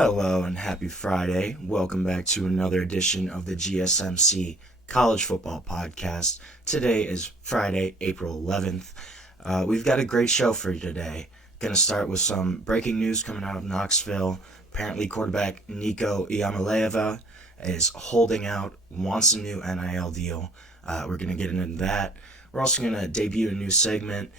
Hello and happy Friday. Welcome back to another edition of the GSMC College Football Podcast. Today is Friday, April 11th. We've got a great show for you today. Going to start with some breaking news coming out of Knoxville. Apparently quarterback Nico Iamaleava is holding out, wants a new NIL deal. We're going to get into that. We're also going to debut a new segment.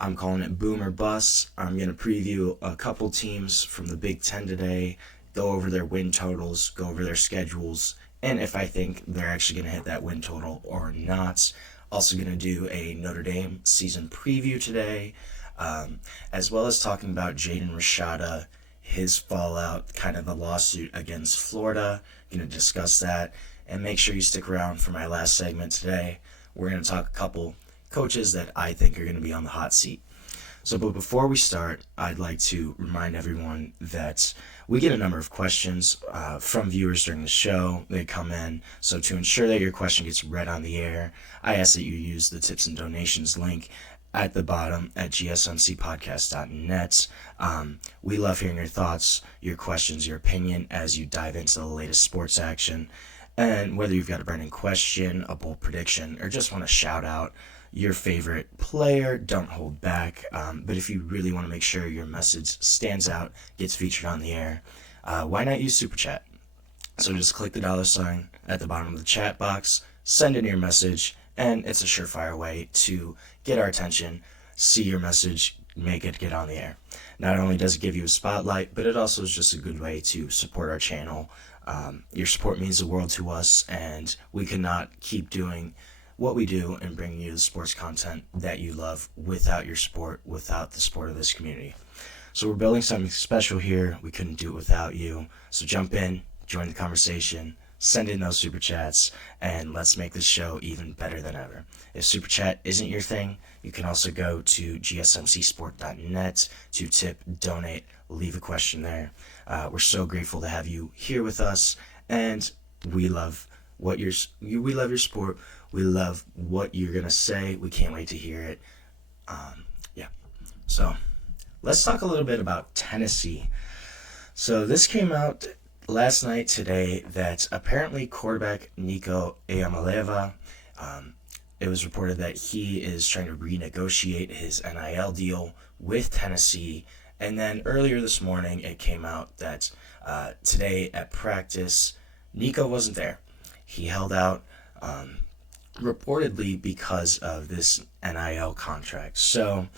I'm calling it Boom or Bust. I'm going to preview a couple teams from the Big Ten today, go over their win totals, go over their schedules, and if I think they're actually going to hit that win total or not. Also going to do a Notre Dame season preview today, as well as talking about Jaden Rashada, his fallout, kind of the lawsuit against Florida. Going to discuss that, and make sure you stick around for my last segment today. We're going to talk a couple coaches that I think are going to be on the hot seat. But before we start, I'd like to remind everyone that we get a number of questions from viewers during the show. They come in. So to ensure that your question gets read on the air, I ask that you use the tips and donations link at the bottom at gsmcpodcast.net. We love hearing your thoughts, your questions, your opinion as you dive into the latest sports action. And whether you've got a burning question, a bold prediction, or just want to shout out your favorite player, don't hold back. But if you really want to make sure your message stands out, gets featured on the air, why not use Super Chat? So just click the $ at the bottom of the chat box, send in your message, and it's a surefire way to get our attention, see your message, make it get on the air. Not only does it give you a spotlight, but it also is just a good way to support our channel. Your support means the world to us, and we cannot keep doing what we do and bringing you the sports content that you love without your support, without the support of this community. So we're building something special here. We couldn't do it without you. So jump in, join the conversation, send in those super chats, and let's make this show even better than ever. If super chat isn't your thing, you can also go to gsmcsport.net to tip, donate, leave a question there. We're so grateful to have you here with us, and we love your sport. We love what you're going to say. We can't wait to hear it. So let's talk a little bit about Tennessee. So this came out last night today that apparently quarterback Nico Iamaleava, it was reported that he is trying to renegotiate his NIL deal with Tennessee. And then earlier this morning, it came out that today at practice, Nico wasn't there. He held out reportedly because of this NIL contract. So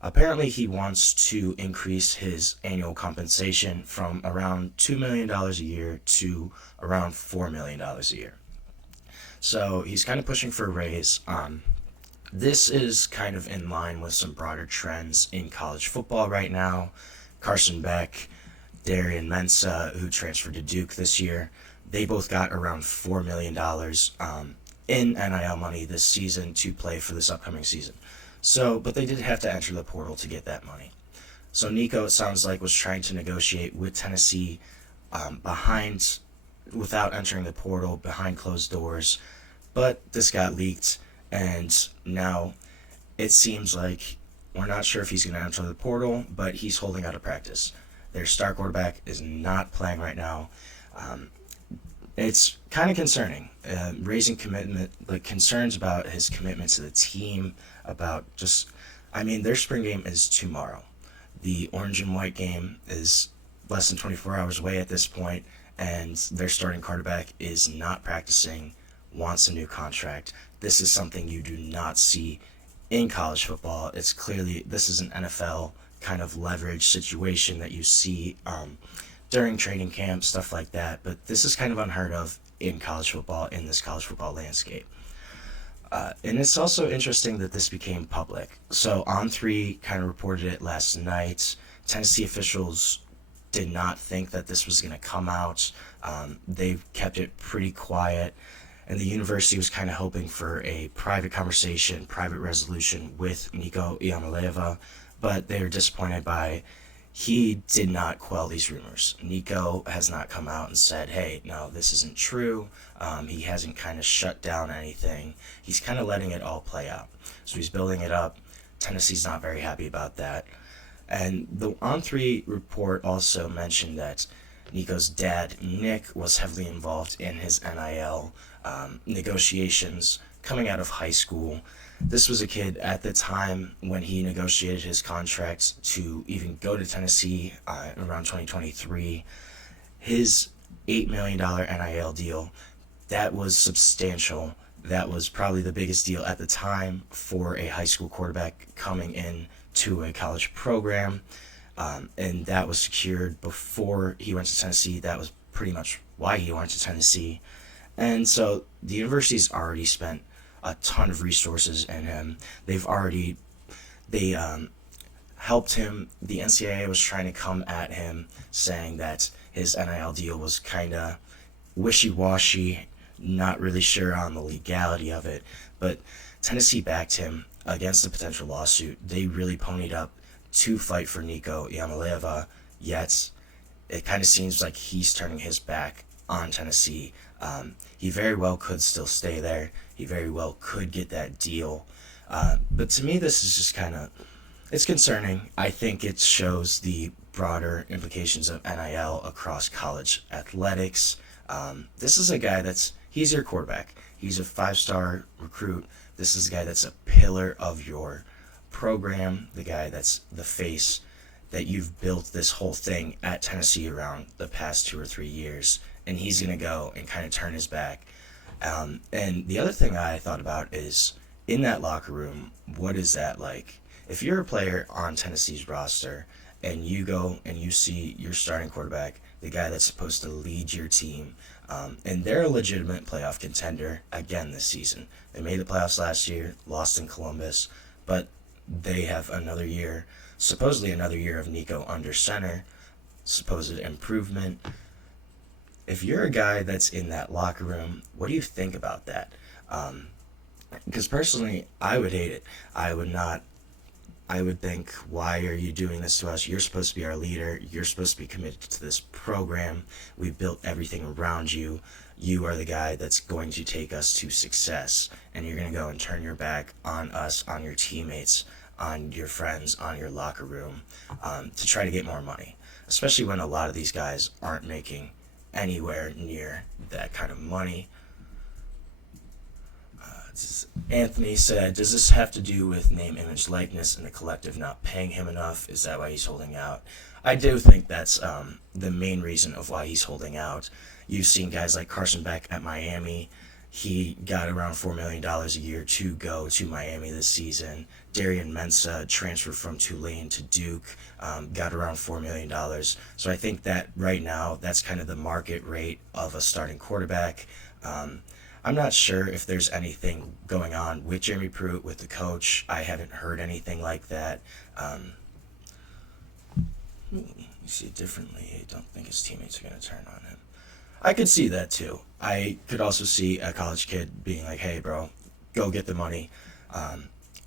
apparently he wants to increase his annual compensation from around $2 million a year to around $4 million a year. So he's kind of pushing for a raise. This is kind of in line with some broader trends in college football right now. Carson, Beck, Darien, Mensah, who transferred to Duke this year, they both got around $4 million in NIL money this season to play for this upcoming season. But they did have to enter the portal to get that money. So Nico, it sounds like, was trying to negotiate with Tennessee without entering the portal, behind closed doors. But this got leaked, and now it seems like we're not sure if he's going to enter the portal, but he's holding out of practice. Their star quarterback is not playing right now. It's kind of concerning, raising concerns about his commitment to the team, their spring game is tomorrow. The orange and white game is less than 24 hours away at this point, and their starting quarterback is not practicing, wants a new contract. This is something you do not see in college football. It's clearly, this is an NFL kind of leverage situation that you see during training camp, stuff like that. But this is kind of unheard of in college football, in this college football landscape. And it's also interesting that this became public. So On3 kind of reported it last night. Tennessee officials did not think that this was going to come out. They kept it pretty quiet. And the university was kind of hoping for a private conversation, private resolution with Nico Iamaleava. But they were disappointed by he did not quell these rumors. Nico has not come out and said, hey, no, this isn't true. He hasn't kind of shut down anything. He's kind of letting it all play out. So he's building it up. Tennessee's not very happy about that. And the On3 report also mentioned that Nico's dad, Nick, was heavily involved in his NIL negotiations coming out of high school. This was a kid at the time when he negotiated his contract to even go to Tennessee around 2023. His $8 million NIL deal, that was substantial. That was probably the biggest deal at the time for a high school quarterback coming in to a college program. And that was secured before he went to Tennessee. That was pretty much why he went to Tennessee. And so the university's already spent a ton of resources in him. They helped him. The NCAA was trying to come at him saying that his NIL deal was kind of wishy-washy, not really sure on the legality of it. But Tennessee backed him against a potential lawsuit. They really ponied up to fight for Nico Iamaleava, yet it kind of seems like he's turning his back on Tennessee. He very well could still stay there. He very well could get that deal. But to me, this is just it's concerning. I think it shows the broader implications of NIL across college athletics. This is a guy he's your quarterback. He's a 5-star recruit. This is a guy that's a pillar of your program, the guy that's the face that you've built this whole thing at Tennessee around the past 2 or 3 years, and he's going to go and kind of turn his back. And the other thing I thought about is, in that locker room, what is that like? If you're a player on Tennessee's roster and you go and you see your starting quarterback, the guy that's supposed to lead your team, and they're a legitimate playoff contender again this season. They made the playoffs last year, lost in Columbus, but they have supposedly another year of Nico under center, supposed improvement. If you're a guy that's in that locker room, what do you think about that? Because personally, I would hate it. I would think, why are you doing this to us? You're supposed to be our leader. You're supposed to be committed to this program. We built everything around you. You are the guy that's going to take us to success. And you're going to go and turn your back on us, on your teammates, on your friends, on your locker room, to try to get more money. Especially when a lot of these guys aren't making anywhere near that kind of money. Anthony said, does this have to do with name, image, likeness, and the collective not paying him enough? Is that why he's holding out? I do think that's the main reason of why he's holding out. You've seen guys like Carson Beck at Miami. He got around $4 million a year to go to Miami this season. Darien Mensah transferred from Tulane to Duke, got around $4 million. So I think that right now, that's kind of the market rate of a starting quarterback. I'm not sure if there's anything going on with Jeremy Pruitt, with the coach. I haven't heard anything like that. You see it differently. I don't think his teammates are going to turn on him. I could see that too. I could also see a college kid being like, hey, bro, go get the money.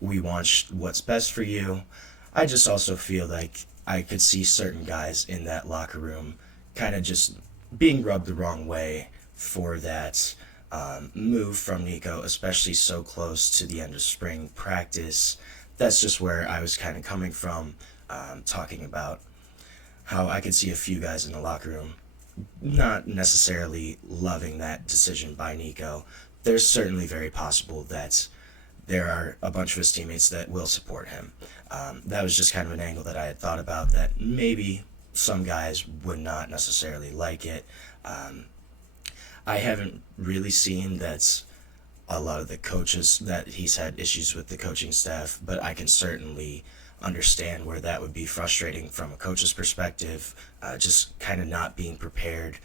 We want what's best for you. I just also feel like I could see certain guys in that locker room kind of just being rubbed the wrong way for that move from Nico, especially so close to the end of spring practice. That's just where I was kind of coming from, talking about how I could see a few guys in the locker room not necessarily loving that decision by Nico. There's certainly very possible that there are a bunch of his teammates that will support him. That was just kind of an angle that I had thought about, that maybe some guys would not necessarily like it. I haven't really seen that a lot of the coaches, that he's had issues with the coaching staff, but I can certainly understand where that would be frustrating from a coach's perspective, just kind of not being prepared,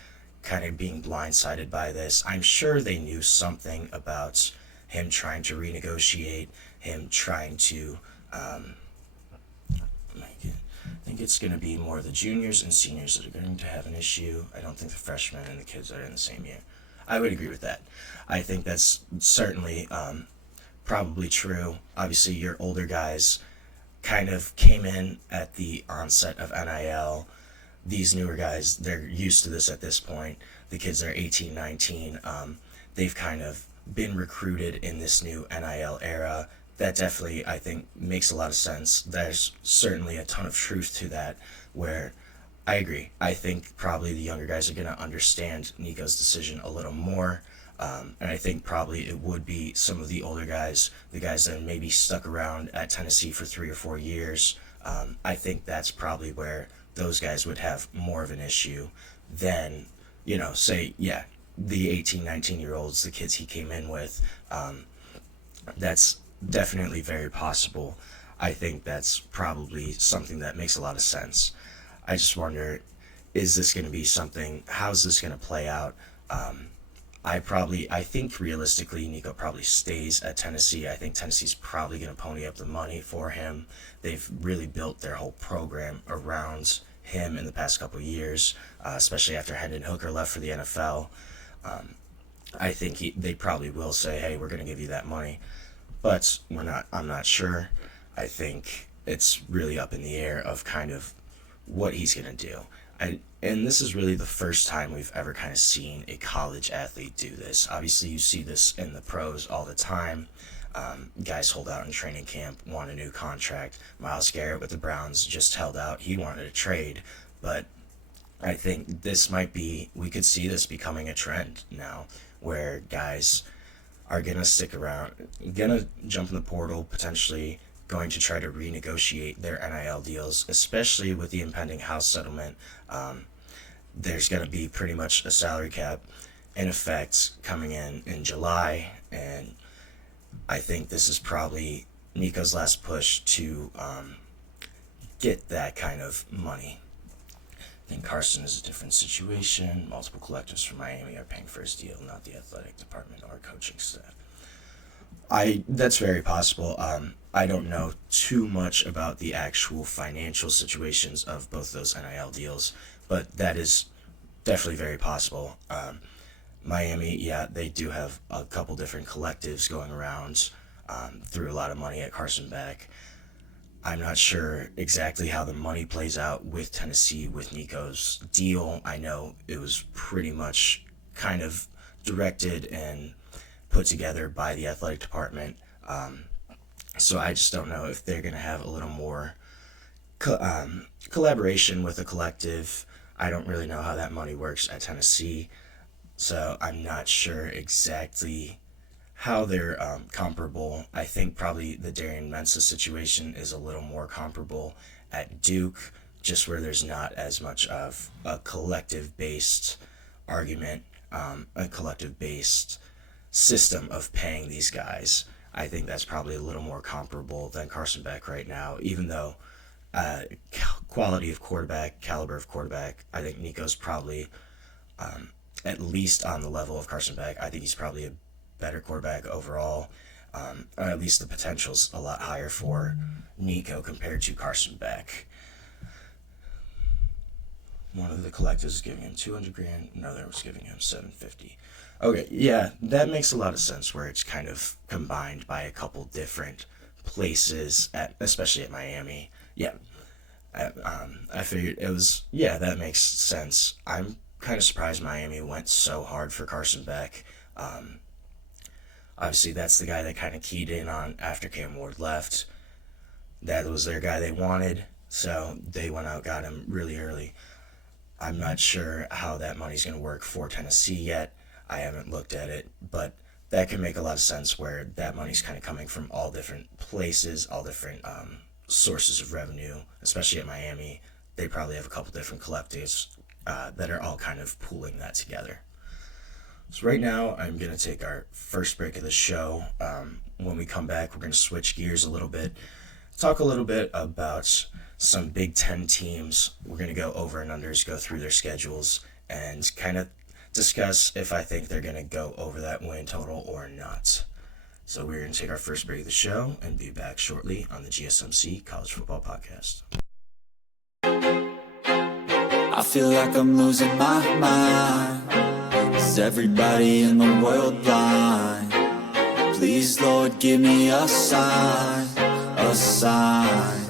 kind of being blindsided by this. I'm sure they knew something about him trying to renegotiate, him trying to, I think it's going to be more the juniors and seniors that are going to have an issue. I don't think the freshmen and the kids are in the same year. I would agree with that. I think that's certainly probably true. Obviously, your older guys kind of came in at the onset of NIL. These newer guys, they're used to this at this point. The kids are 18, 19. They've kind of been recruited in this new NIL era. That definitely, I think, makes a lot of sense. There's certainly a ton of truth to that, where I agree. I think probably the younger guys are going to understand Nico's decision a little more. And I think probably it would be some of the older guys, the guys that maybe stuck around at Tennessee for 3 or 4 years. I think that's probably where those guys would have more of an issue than, say, the 18, 19-year-olds, the kids he came in with. That's definitely very possible. I think that's probably something that makes a lot of sense. I just wonder, is this going to be something, how's this going to play out? I think realistically Nico probably stays at Tennessee. I think Tennessee's probably going to pony up the money for him. They've really built their whole program around him in the past couple of years, especially after Hendon Hooker left for the NFL. I think they probably will say, hey, we're going to give you that money. But I'm not sure. I think it's really up in the air of kind of what he's going to do. And this is really the first time we've ever kind of seen a college athlete do this. Obviously, you see this in the pros all the time. Guys hold out in training camp, want a new contract. Myles Garrett with the Browns just held out. He wanted a trade. But I think we could see this becoming a trend now where guys are going to stick around, going to jump in the portal, potentially going to try to renegotiate their NIL deals, especially with the impending House settlement. There's going to be pretty much a salary cap in effect coming in July, and I think this is probably Nico's last push to get that kind of money. I think Carson is a different situation. Multiple collectives from Miami are paying for his deal, not the athletic department or coaching staff. That's very possible. I don't know too much about the actual financial situations of both those NIL deals, but that is definitely very possible. Miami, they do have a couple different collectives going around, threw a lot of money at Carson Beck. I'm not sure exactly how the money plays out with Tennessee with Nico's deal. I know it was pretty much kind of directed and put together by the athletic department. So I just don't know if they're going to have a little more collaboration with the collective. I don't really know how that money works at Tennessee. So I'm not sure exactly how they're comparable. I think probably the Darien Mensah situation is a little more comparable at Duke, just where there's not as much of a collective-based argument, a collective-based system of paying these guys. I think that's probably a little more comparable than Carson Beck right now, even though quality of quarterback, caliber of quarterback, I think Nico's probably at least on the level of Carson Beck. I think he's probably a better quarterback overall, or at least the potential's a lot higher for Nico compared to Carson Beck. One of the collectives is giving him $200,000, another was giving him $750,000. Okay, yeah, that makes a lot of sense where it's kind of combined by a couple different places, especially at Miami. Yeah, I figured it was, that makes sense. I'm kind of surprised Miami went so hard for Carson Beck. Obviously, that's the guy they kind of keyed in on after Cam Ward left. That was their guy they wanted, so they went out, got him really early. I'm not sure how that money's going to work for Tennessee yet. I haven't looked at it, but that can make a lot of sense where that money's kind of coming from all different places, all different sources of revenue, especially at Miami. They probably have a couple different collectives that are all kind of pooling that together. So right now, I'm going to take our first break of the show. When we come back, we're going to switch gears a little bit, talk a little bit about some Big Ten teams. We're going to go over and unders, go through their schedules, and kind of discuss if I think they're going to go over that win total or not. So we're going to take our first break of the show and be back shortly on the GSMC College Football Podcast. I feel like I'm losing my mind. Is everybody in the world blind? Please, Lord, give me a sign, a sign.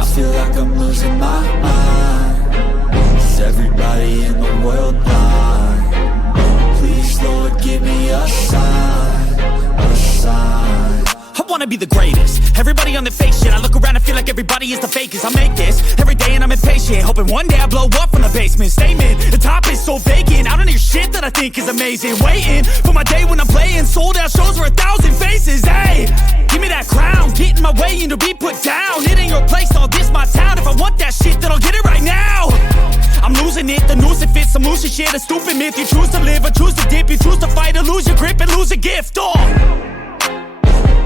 I feel like I'm losing my mind. Is everybody in the world blind? Please, Lord, give me a sign, a sign. I wanna be the greatest. Everybody on the fake shit. I look around and feel like everybody is the fakest. I make this every day and I'm impatient, hoping one day I blow up from the basement. Statement, the top is so vacant. I don't hear shit that I think is amazing. Waiting for my day when I'm playing sold out shows for 1,000 faces. Hey, give me that crown, get in my way and to be put down. It ain't your place, all this my town. If I want that shit, then I'll get it right now. I'm losing it, the noose it fits. I'm losing shit, a stupid myth. You choose to live or choose to dip. You choose to fight or lose your grip and lose a gift. Oh,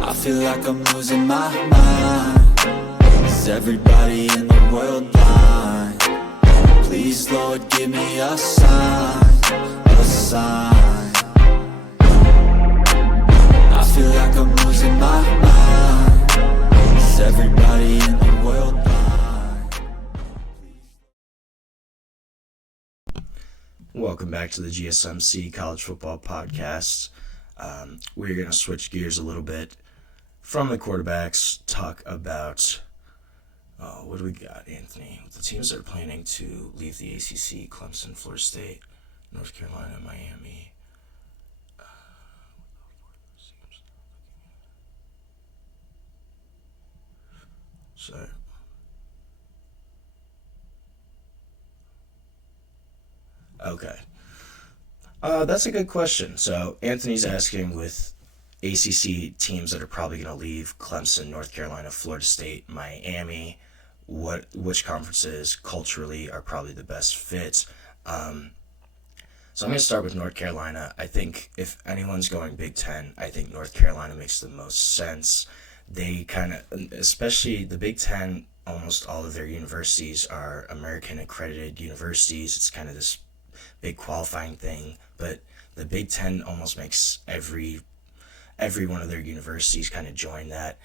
I feel like I'm losing my mind. Is everybody in the world blind? Please, Lord, give me a sign, a sign. I feel like I'm losing my mind. Is everybody in the world blind? Welcome back to the GSMC College Football Podcast. We're going to switch gears a little bit from the quarterbacks, talk about, what do we got, Anthony? The teams that are planning to leave the ACC: Clemson, Florida State, North Carolina, Miami. So, okay. That's a good question. So Anthony's asking, with ACC teams that are probably going to leave: Clemson, North Carolina, Florida State, Miami, which conferences culturally are probably the best fit? So I'm going to start with North Carolina. I think if anyone's going Big Ten, I think North Carolina makes the most sense. They kind of, especially the Big Ten, almost all of their universities are American accredited universities. It's kind of this big qualifying thing, but the Big Ten almost makes every one of their universities kind of join that.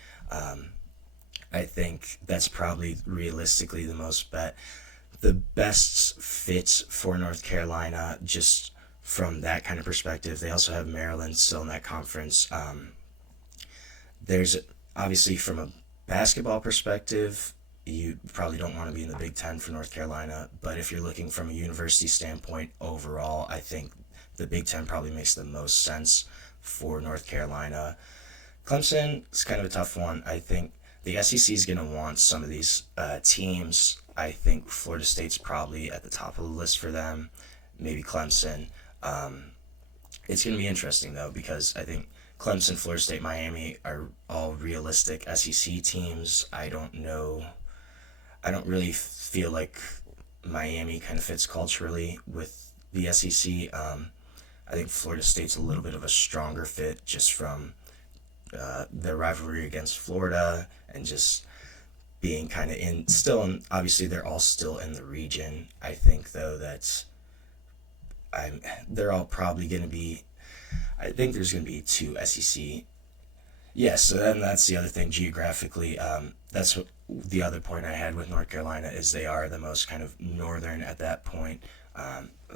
I think that's probably realistically the best fit for North Carolina, just from that kind of perspective. They also have Maryland still in that conference. There's obviously, from a basketball perspective, you probably don't want to be in the Big Ten for North Carolina, but if you're looking from a university standpoint overall, I think the Big Ten probably makes the most sense for North Carolina. Clemson is kind of a tough one. I think the SEC is going to want some of these teams. I think Florida State's probably at the top of the list for them, maybe Clemson. It's going to be interesting, though, because I think Clemson, Florida State, Miami are all realistic SEC teams. I don't really feel like Miami kind of fits culturally with the SEC. I think Florida State's a little bit of a stronger fit just from their rivalry against Florida and just being kind of obviously they're all still in the region. I think, though, that they're all probably going to be, I think there's going to be 2 SEC. Yes, so then that's the other thing geographically. That's what the other point I had with North Carolina is they are the most kind of northern at that point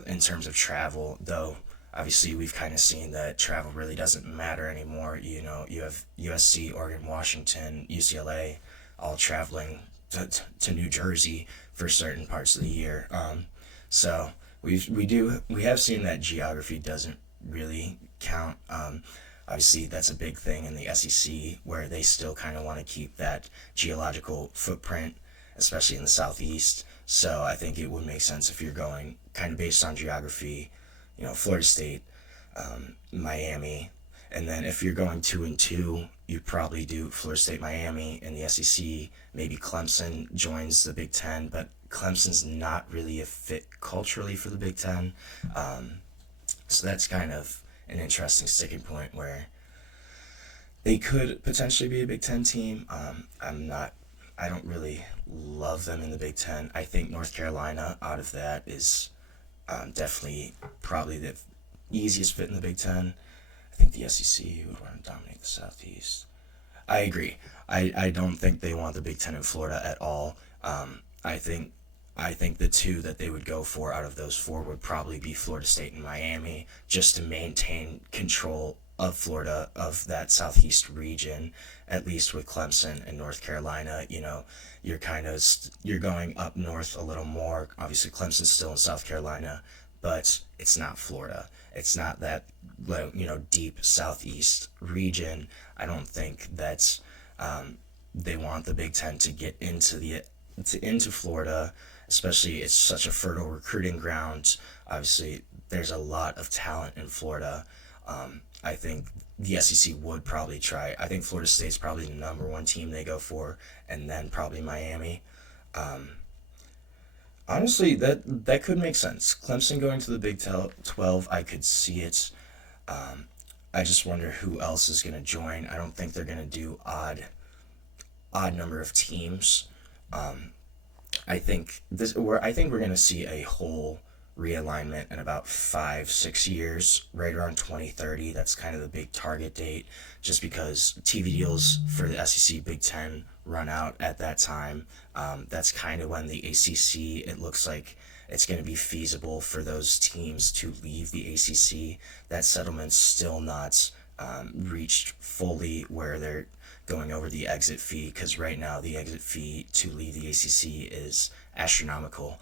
in terms of travel, though obviously we've kind of seen that travel really doesn't matter anymore. You know, you have USC, Oregon, Washington, UCLA all traveling to New Jersey for certain parts of the year. So we have seen that geography doesn't really count. Obviously, that's a big thing in the SEC, where they still kind of want to keep that geological footprint, especially in the Southeast. So I think it would make sense if you're going kind of based on geography, Florida State, Miami, and then if you're going 2-2, you probably do Florida State, Miami in the SEC. Maybe Clemson joins the Big Ten, but Clemson's not really a fit culturally for the Big Ten. So that's kind of an interesting sticking point where they could potentially be a Big Ten team. I don't really love them in the Big Ten. I think North Carolina out of that is definitely probably the easiest fit in the Big Ten. I think the SEC would want to dominate the Southeast. I agree. I don't think they want the Big Ten in Florida at all. I think the 2 that they would go for out of those 4 would probably be Florida State and Miami, just to maintain control of Florida, of that Southeast region, at least with Clemson and North Carolina. You're going up north a little more. Obviously, Clemson's still in South Carolina, but it's not Florida. It's not that, deep southeast region. I don't think that's they want the Big Ten to get into Florida, especially it's such a fertile recruiting ground. Obviously, there's a lot of talent in Florida. I think the SEC would probably try. I think Florida State's probably the number one team they go for, and then probably Miami. Honestly, that could make sense. Clemson going to the Big 12, I could see it. I just wonder who else is going to join. I don't think they're going to do odd number of teams. I think we're going to see a whole realignment in about 5-6 years, right around 2030. That's kind of the big target date, just because TV deals for the SEC Big Ten run out at that time. That's kind of when the ACC, it looks like it's going to be feasible for those teams to leave the ACC. That settlement's still not reached fully where they're going over the exit fee, because right now the exit fee to leave the ACC is astronomical.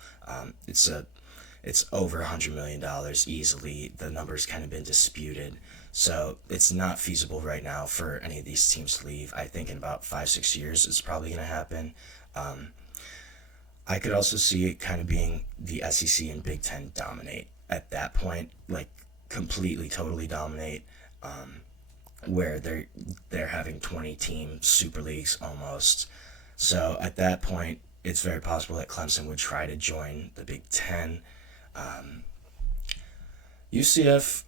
It's over $100 million easily. The number's kind of been disputed. So it's not feasible right now for any of these teams to leave. I think in about 5-6 years it's probably going to happen. I could also see it kind of being the SEC and Big Ten dominate at that point, like completely, totally dominate, where they're having 20-team super leagues almost. So at that point, it's very possible that Clemson would try to join the Big Ten. UCF,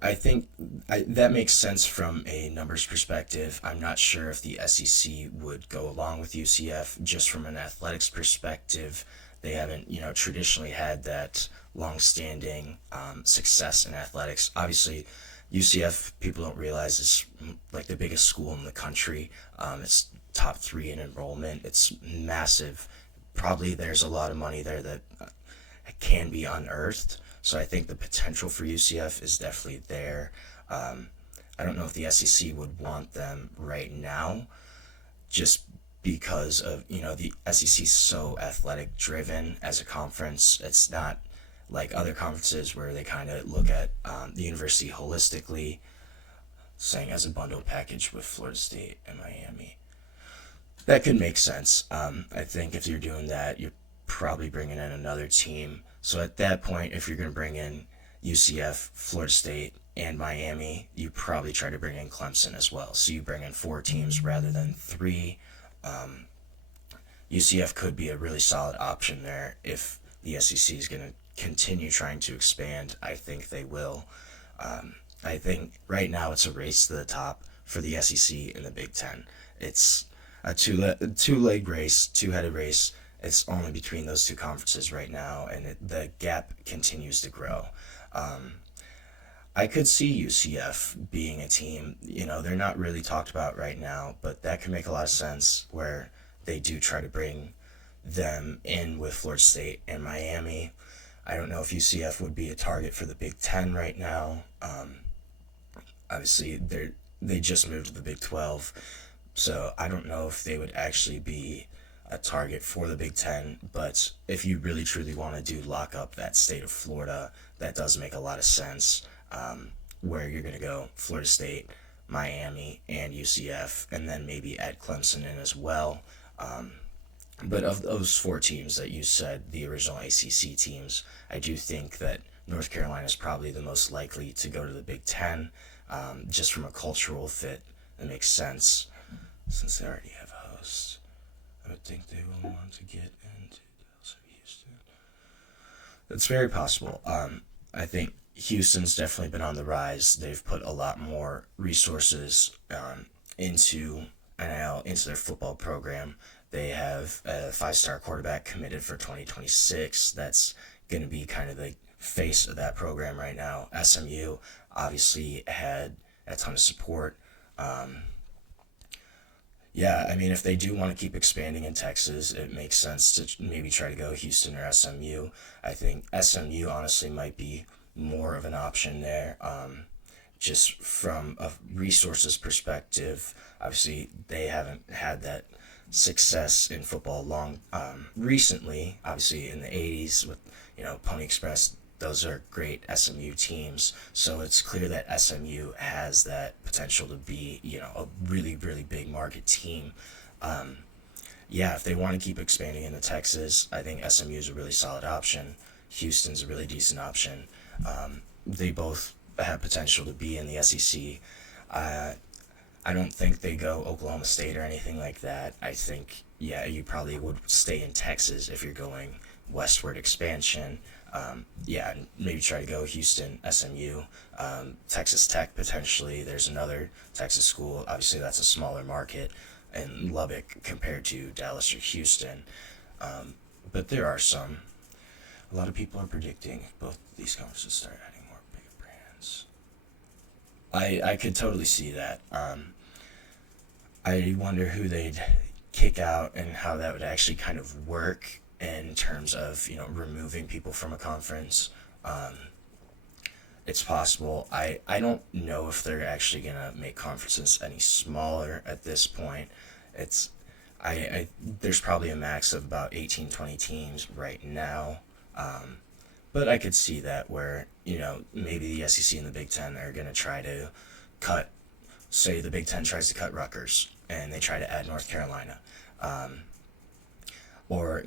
I think that makes sense from a numbers perspective. I'm not sure if the SEC would go along with UCF just from an athletics perspective. They haven't, traditionally had that long-standing success in athletics. Obviously, UCF, people don't realize, is like the biggest school in the country. It's top 3 in enrollment. It's massive. Probably there's a lot of money there that can be unearthed. So I think the potential for UCF is definitely there. I don't know if the SEC would want them right now, just because of, the SEC is so athletic driven as a conference. It's not like other conferences where they kind of look at the university holistically, saying as a bundle package with Florida State and Miami. That could make sense. I think if you're doing that, you're probably bringing in another team. So at that point, if you're going to bring in UCF, Florida State, and Miami, you probably try to bring in Clemson as well. So you bring in 4 teams rather than 3. UCF could be a really solid option there if the SEC is going to continue trying to expand. I think they will. I think right now it's a race to the top for the SEC and the Big Ten. It's a two-leg race, two-headed race. It's only between those two conferences right now, and the gap continues to grow. I could see UCF being a team, they're not really talked about right now, but that could make a lot of sense where they do try to bring them in with Florida State and Miami. I don't know if UCF would be a target for the Big Ten right now. Obviously, they just moved to the Big 12, so I don't know if they would actually be a target for the Big Ten, but if you really truly want to do lock up that state of Florida, that does make a lot of sense, where you're going to go Florida State, Miami, and UCF, and then maybe add Clemson in as well. But of those 4 teams that you said, the original ACC teams, I do think that North Carolina is probably the most likely to go to the Big Ten, just from a cultural fit. It makes sense, since they already have a host. I would think they will want to get into Dallas or Houston. It's very possible. I think Houston's definitely been on the rise. They've put a lot more resources into NIL, into their football program. They have a 5-star quarterback committed for 2026. That's going to be kind of the face of that program right now. SMU obviously had a ton of support. If they do want to keep expanding in Texas, it makes sense to maybe try to go Houston or SMU. I think SMU honestly might be more of an option there, just from a resources perspective. Obviously, they haven't had that success in football recently. Obviously, in the 80s with Pony Express those are great SMU teams. So it's clear that SMU has that potential to be, a really, really big market team. If they want to keep expanding into Texas, I think SMU is a really solid option. Houston's a really decent option. They both have potential to be in the SEC. I don't think they go Oklahoma State or anything like that. I think, you probably would stay in Texas if you're going westward expansion. Maybe try to go Houston, SMU, Texas Tech potentially. There's another Texas school. Obviously, that's a smaller market in Lubbock compared to Dallas or Houston. But there are some. A lot of people are predicting both these conferences start adding more bigger brands. I could totally see that. I wonder who they'd kick out and how that would actually kind of work in terms of, removing people from a conference. It's possible. I don't know if they're actually going to make conferences any smaller at this point. There's probably a max of about 18, 20 teams right now. But I could see that where, maybe the SEC and the Big Ten are going to try to cut, say the Big Ten tries to cut Rutgers and they try to add North Carolina. Or,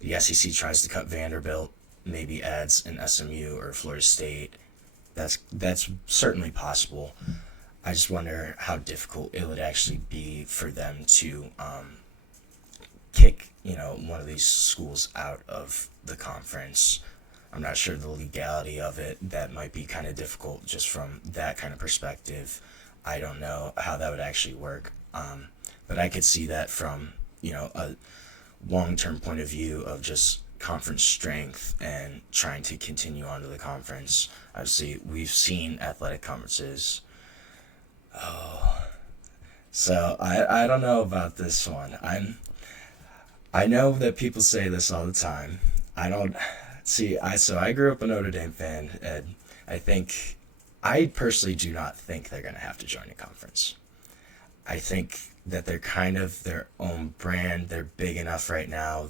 the SEC tries to cut Vanderbilt, maybe adds an SMU or Florida State. That's certainly possible. I just wonder how difficult it would actually be for them to kick, one of these schools out of the conference. I'm not sure the legality of it. That might be kind of difficult just from that kind of perspective. I don't know how that would actually work. But I could see that from, a long-term point of view of just conference strength and trying to continue on to the conference. Obviously, we've seen athletic conferences. So I don't know about this one. I know that people say this all the time. I grew up a Notre Dame fan, and I personally do not think they're going to have to join a conference. I think that they're kind of their own brand. They're big enough right now.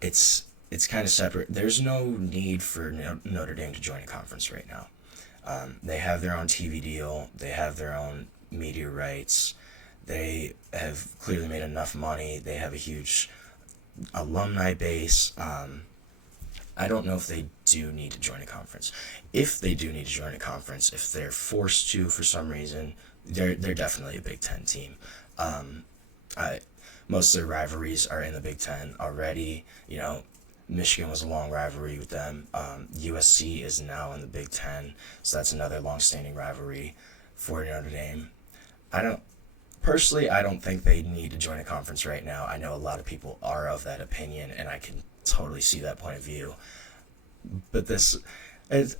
It's kind of separate. There's no need for Notre Dame to join a conference right now. They have their own TV deal. They have their own media rights. They have clearly made enough money. They have a huge alumni base. I don't know if they do need to join a conference. If they do need to join a conference, if they're forced to for some reason, they're definitely a Big Ten team. Most of their rivalries are in the Big Ten already. Michigan was a long rivalry with them. USC is now in the Big Ten, so that's another long-standing rivalry for Notre Dame. I don't think they need to join a conference right now. I know a lot of people are of that opinion, and I can totally see that point of view. But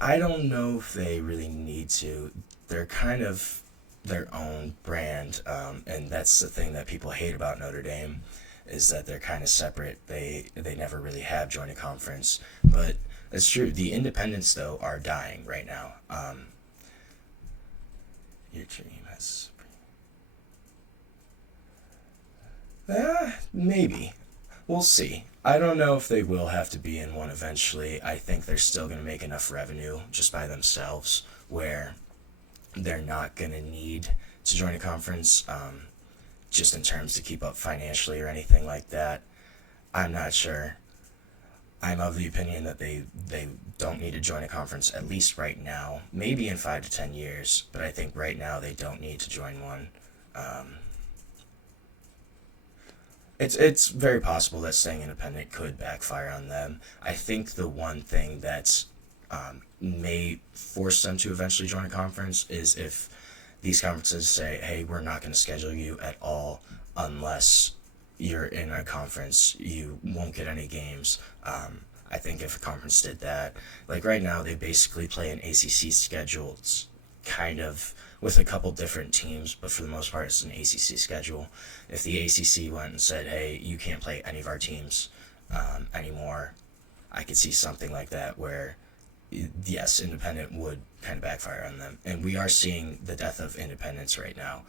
I don't know if they really need to. They're kind of their own brand, and that's the thing that people hate about Notre Dame, is that they're kind of separate. They never really have joined a conference. But it's true. The independents, though, are dying right now. Your team has... maybe. We'll see. I don't know if they will have to be in one eventually. I think they're still going to make enough revenue just by themselves where they're not going to need to join a conference, just in terms to keep up financially or anything like that. I'm not sure. I'm of the opinion that they don't need to join a conference, at least right now. Maybe in 5 to 10 years, but I think right now they don't need to join one. It's very possible that staying independent could backfire on them. I think the one thing that may force them to eventually join a conference is if these conferences say, hey, we're not going to schedule you at all unless you're in a conference. You won't get any games. I think if a conference did that, like right now, they basically play an ACC schedule. It's kind of with a couple different teams, but for the most part, it's an ACC schedule. If the ACC went and said, hey, you can't play any of our teams anymore, I could see something like that where, yes, independent would kind of backfire on them. And we are seeing the death of independence right now.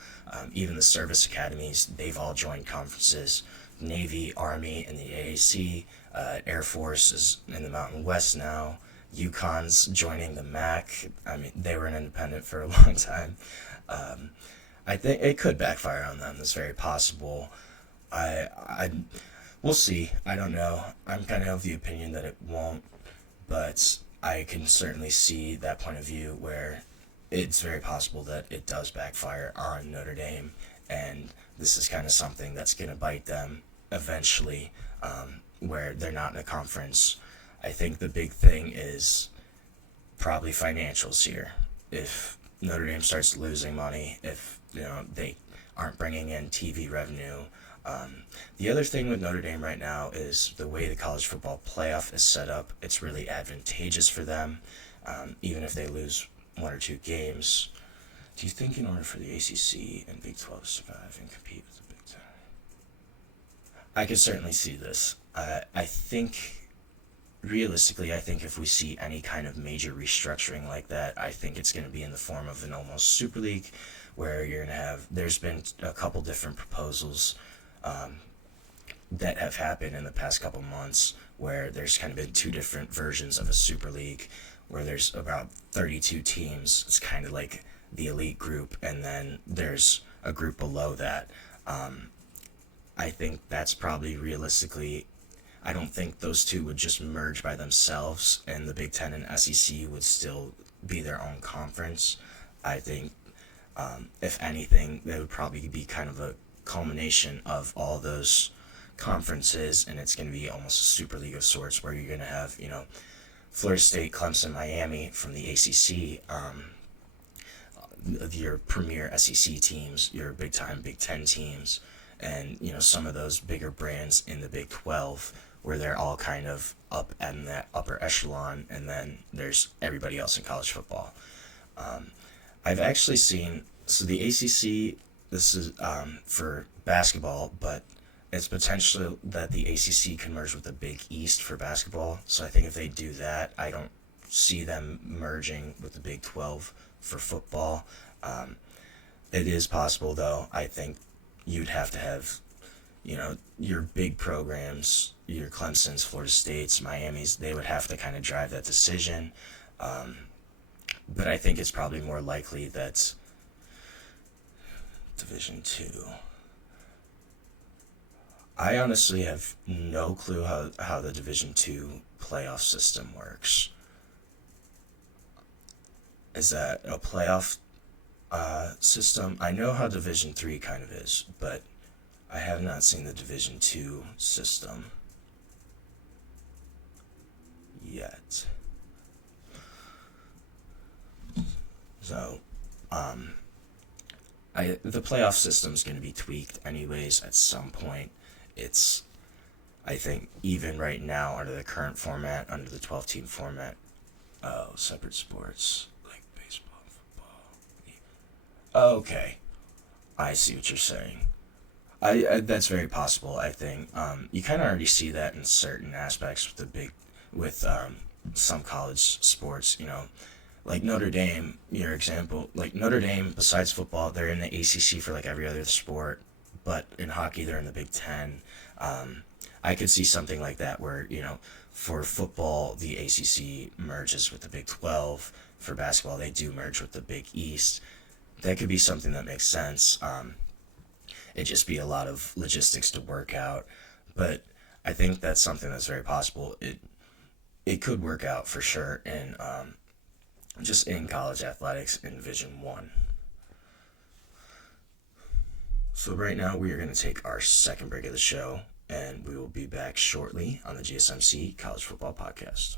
Even the service academies, they've all joined conferences. Navy, Army, and the AAC. Air Force is in the Mountain West now. UConn's joining the MAC. I mean, they were an independent for a long time. I think it could backfire on them. It's very possible. We'll see. I don't know. I'm kind of the opinion that it won't, but I can certainly see that point of view where it's very possible that it does backfire on Notre Dame, and this is kind of something that's going to bite them eventually, where they're not in a conference. I think the big thing is probably financials here. If Notre Dame starts losing money, if they aren't bringing in TV revenue. The other thing with Notre Dame right now is the way the college football playoff is set up. It's really advantageous for them, even if they lose one or two games. Do you think in order for the ACC and Big 12 to survive and compete with the Big 10? I could certainly see this. I think, realistically, if we see any kind of major restructuring like that, I think it's going to be in the form of an almost Super League, where you're going to have, there's been a couple different proposals that have happened in the past couple months, where there's kind of been two different versions of a Super League, where there's about 32 teams. It's kind of like the elite group, and then there's a group below that. I think that's probably realistically, I don't think those two would just merge by themselves, and the Big Ten and SEC would still be their own conference. I think, if anything, they would probably be kind of a culmination of all those conferences, and it's going to be almost a Super League of sorts, where you're going to have, Florida State, Clemson, Miami from the ACC, your premier SEC teams, your big-time Big Ten teams, and, some of those bigger brands in the Big 12, where they're all kind of up in that upper echelon, and then there's everybody else in college football. I've actually seen, so the ACC, this is for basketball, but it's potential that the ACC can merge with the Big East for basketball. So I think if they do that, I don't see them merging with the Big 12 for football. It is possible, though. I think you'd have to have, your big programs, your Clemsons, Florida States, Miamis, they would have to kind of drive that decision. But I think it's probably more likely that Division II. I honestly have no clue how the Division II playoff system works. Is that a playoff system? I know how Division III kind of is, but I have not seen the Division II system yet. So, the playoff system's going to be tweaked anyways at some point. It's, I think, even right now under the current format, under the 12-team format, separate sports, like baseball, football. Okay, I see what you're saying. I that's very possible, I think. You kind of already see that in certain aspects with some college sports, like Notre Dame, your example, like Notre Dame, besides football, they're in the ACC for like every other sport, but in hockey, they're in the Big Ten. I could see something like that where, for football, the ACC merges with the Big 12. For basketball, they do merge with the Big East. That could be something that makes sense. It'd just be a lot of logistics to work out, but I think that's something that's very possible. It could work out for sure in just in college athletics in Division I. So right now we are going to take our second break of the show, and we will be back shortly on the GSMC College Football Podcast.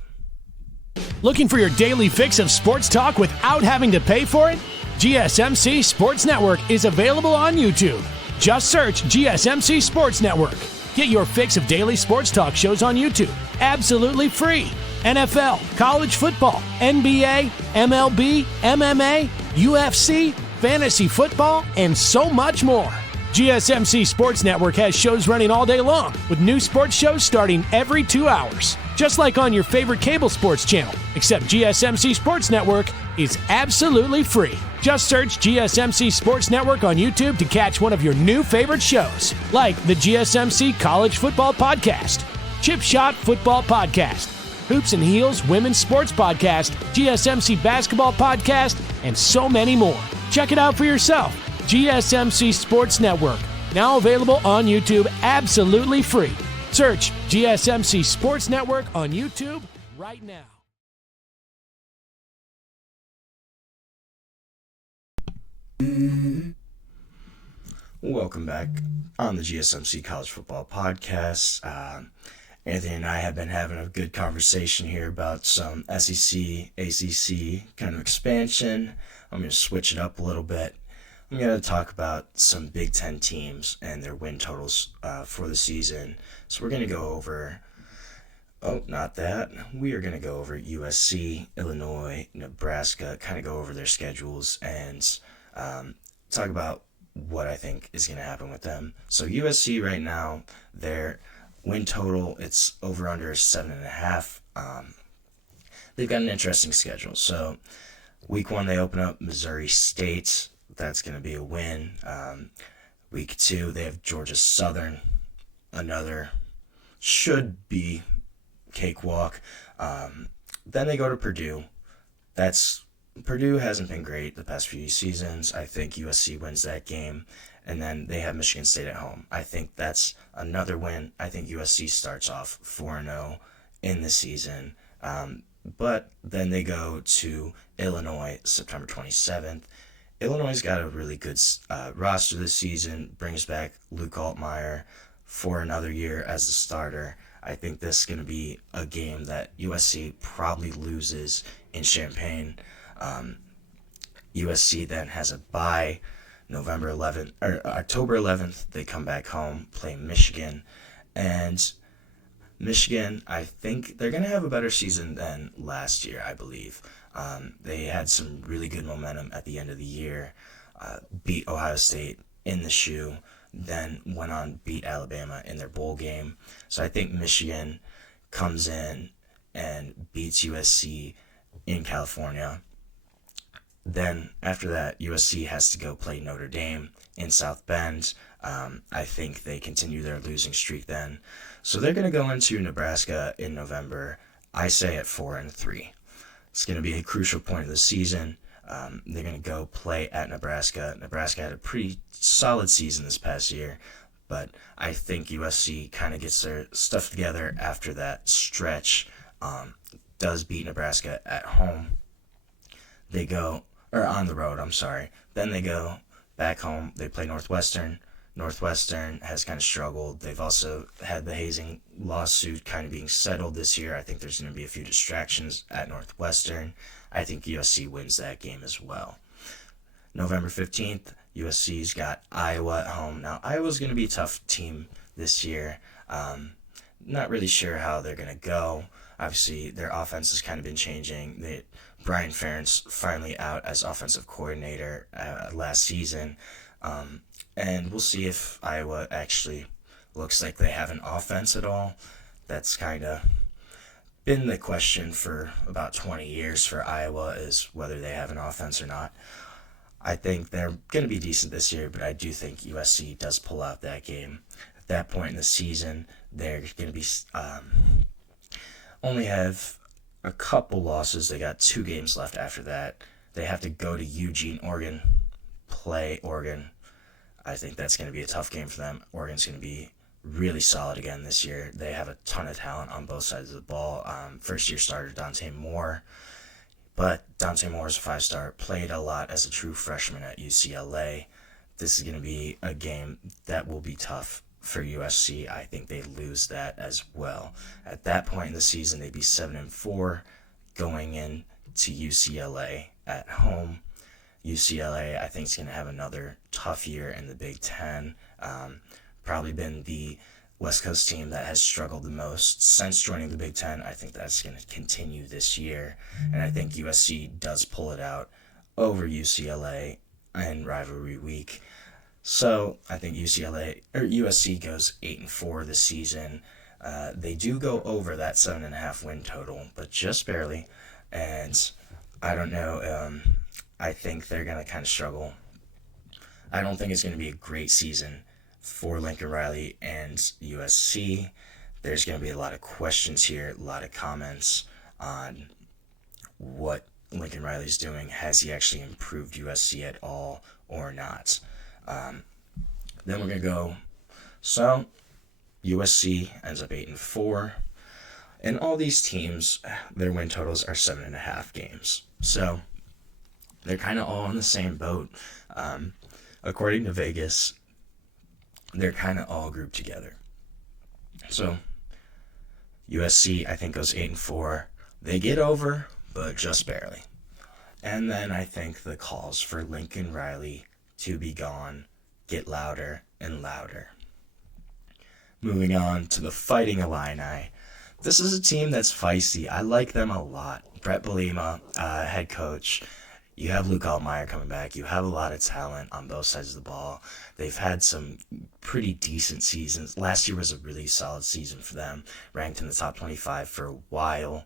Looking for your daily fix of sports talk without having to pay for it? GSMC Sports Network is available on YouTube. Just search GSMC Sports Network. Get your fix of daily sports talk shows on YouTube, absolutely free. NFL, college football, NBA, MLB, MMA, UFC, fantasy football, and so much more. GSMC Sports Network has shows running all day long, with new sports shows starting every 2 hours. Just like on your favorite cable sports channel, except GSMC Sports Network is absolutely free. Just search GSMC Sports Network on YouTube to catch one of your new favorite shows, like the GSMC College Football Podcast, Chip Shot Football Podcast, Hoops and Heels Women's Sports Podcast, GSMC Basketball Podcast, and so many more. Check it out for yourself. GSMC Sports Network, now available on YouTube absolutely free. Search GSMC Sports Network on YouTube right now. Welcome back on the GSMC College Football Podcast. Anthony and I have been having a good conversation here about some SEC, ACC kind of expansion. I'm going to switch it up a little bit. I'm going to talk about some Big Ten teams and their win totals for the season. So we're going to go over, we are going to go over USC, Illinois, Nebraska, kind of go over their schedules and talk about what I think is going to happen with them. So USC right now, their win total, it's over under 7.5. They've got an interesting schedule. So week 1, they open up Missouri State. That's going to be a win. Week 2, they have Georgia Southern. Another should be cakewalk. Then they go to Purdue. Purdue hasn't been great the past few seasons. I think USC wins that game. And then they have Michigan State at home. I think that's another win. I think USC starts off 4-0 in the season. But then they go to Illinois September 27th. Illinois' got a really good roster this season. Brings back Luke Altmaier for another year as the starter. I think this is going to be a game that USC probably loses in Champaign. USC then has a bye October 11th. They come back home, play Michigan. And Michigan, I think they're going to have a better season than last year, I believe. They had some really good momentum at the end of the year, beat Ohio State in the shoe, then went on beat Alabama in their bowl game. So I think Michigan comes in and beats USC in California. Then after that, USC has to go play Notre Dame in South Bend. I think they continue their losing streak then. So they're going to go into Nebraska in November, I say at 4-3. It's going to be a crucial point of the season. They're going to go play at Nebraska. Nebraska had a pretty solid season this past year, but I think USC kind of gets their stuff together after that stretch. Does beat Nebraska at home. They go, or on the road, I'm sorry. Then they go back home. They play Northwestern. Northwestern has kind of struggled. They've also had the hazing lawsuit kind of being settled this year. I think there's going to be a few distractions at Northwestern. I think USC wins that game as well. November 15th, USC's got Iowa at home. Now, Iowa's going to be a tough team this year. Not really sure how they're going to go. Obviously, their offense has kind of been changing. Brian Ferentz finally out as offensive coordinator last season. And we'll see if Iowa actually looks like they have an offense at all. That's kind of been the question for about 20 years for Iowa, is whether they have an offense or not. I think they're going to be decent this year, but I do think USC does pull out that game. At that point in the season, they're going to be only have a couple losses. They got 2 games left after that. They have to go to Eugene, Oregon, play Oregon. I think that's going to be a tough game for them. Oregon's going to be really solid again this year. They have a ton of talent on both sides of the ball. First-year starter Dante Moore. But Dante Moore is a 5-star, played a lot as a true freshman at UCLA. This is going to be a game that will be tough for USC. I think they lose that as well. At that point in the season, they'd be 7-4 going in to UCLA at home. UCLA, I think, is going to have another tough year in the Big Ten. Probably been the West Coast team that has struggled the most since joining the Big Ten. I think that's going to continue this year. And I think USC does pull it out over UCLA in rivalry week. So I think USC goes 8-4 this season. They do go over that 7.5 win total, but just barely. And I don't know. I think they're going to kind of struggle. I don't think it's going to be a great season for Lincoln Riley and USC. there's going to be a lot of questions here, a lot of comments on what Lincoln Riley's doing. Has he actually improved USC at all or not? Then we're going to go, so USC ends up 8-4, and all these teams, their win totals are 7.5 games. So they're kind of all in the same boat. According to Vegas, they're kind of all grouped together. So USC, I think, goes 8-4. They get over, but just barely. And then I think the calls for Lincoln Riley to be gone get louder and louder. Moving on to the Fighting Illini. This is a team that's feisty. I like them a lot. Brett Bielema, head coach. You have Luke Altmaier coming back. You have a lot of talent on both sides of the ball. They've had some pretty decent seasons. Last year was a really solid season for them, ranked in the top 25 for a while.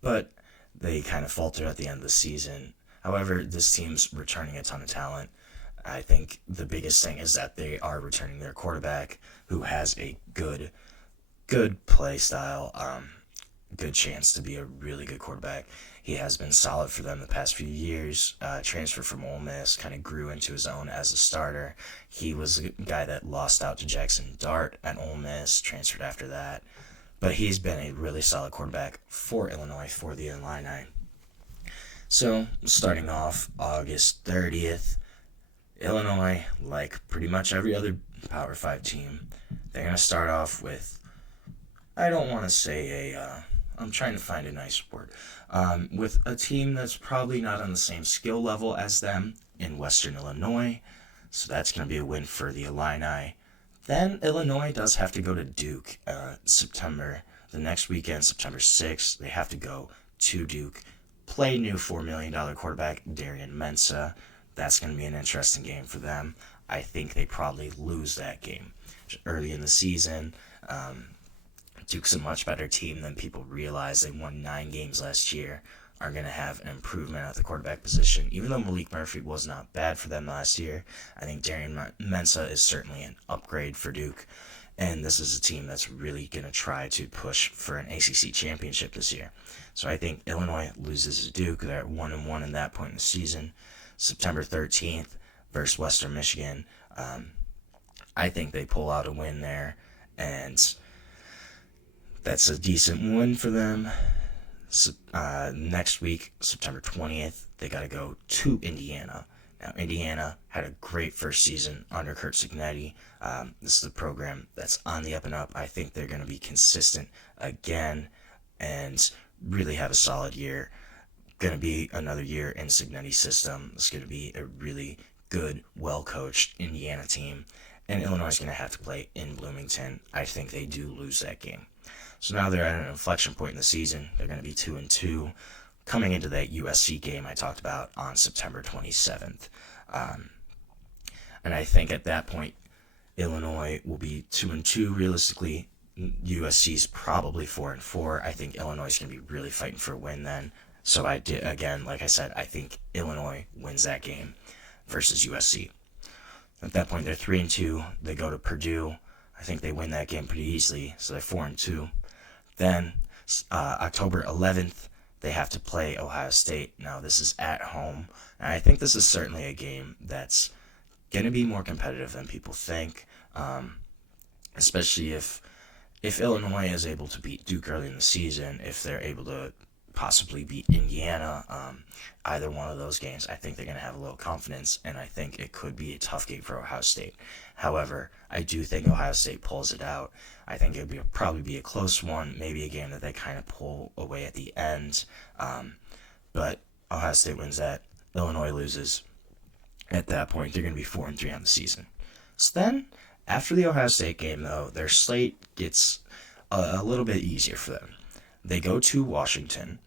But they kind of faltered at the end of the season. However, this team's returning a ton of talent. I think the biggest thing is that they are returning their quarterback, who has a good play style, good chance to be a really good quarterback. He has been solid for them the past few years. Transferred from Ole Miss, kind of grew into his own as a starter. He was a guy that lost out to Jackson Dart at Ole Miss, transferred after that. But he's been a really solid quarterback for Illinois, for the Illini. So, starting off August 30th, Illinois, like pretty much every other Power 5 team, they're going to start off with, I don't want to say I'm trying to find a nice word, with a team that's probably not on the same skill level as them in Western Illinois. So that's going to be a win for the Illini. Then Illinois does have to go to Duke September, the next weekend, September 6th. They have to go to Duke, play new $4 million quarterback Darien Mensah. That's going to be an interesting game for them. I think they probably lose that game early in the season. Duke's a much better team than people realize. They won 9 games last year, are going to have an improvement at the quarterback position. Even though Malik Murphy was not bad for them last year, I think Darien Mensah is certainly an upgrade for Duke. And this is a team that's really going to try to push for an ACC championship this year. So I think Illinois loses to Duke. They're at 1-1 in that point in the season. September 13th versus Western Michigan. I think they pull out a win there, and that's a decent win for them. Next week, September 20th, they got to go to Indiana. Now, Indiana had a great first season under Curt Cignetti. This is a program that's on the up and up. I think they're going to be consistent again and really have a solid year. Going to be another year in Cignetti's system. It's going to be a really good, well-coached Indiana team. And Illinois is going to have to play in Bloomington. I think they do lose that game. So now they're at an inflection point in the season. They're going to be 2-2, coming into that USC game I talked about on September 27th. And I think at that point, Illinois will be 2-2 realistically. USC's probably 4-4. I think Illinois is going to be really fighting for a win then. So I did, again, like I said, I think Illinois wins that game versus USC. At that point, they're 3-2. They go to Purdue. I think they win that game pretty easily, so they're 4-2. Then October 11th, they have to play Ohio State. Now, this is at home, and I think this is certainly a game that's going to be more competitive than people think, especially if Illinois is able to beat Duke early in the season, if they're able to possibly beat Indiana, either one of those games, I think they're going to have a little confidence, and I think it could be a tough game for Ohio State. However, I do think Ohio State pulls it out. I think it would probably be a close one, maybe a game that they kind of pull away at the end, but Ohio State wins that. Illinois loses. At that point, they're going to be 4-3 on the season. So then, after the Ohio State game, though, their slate gets a little bit easier for them. They go to Washington,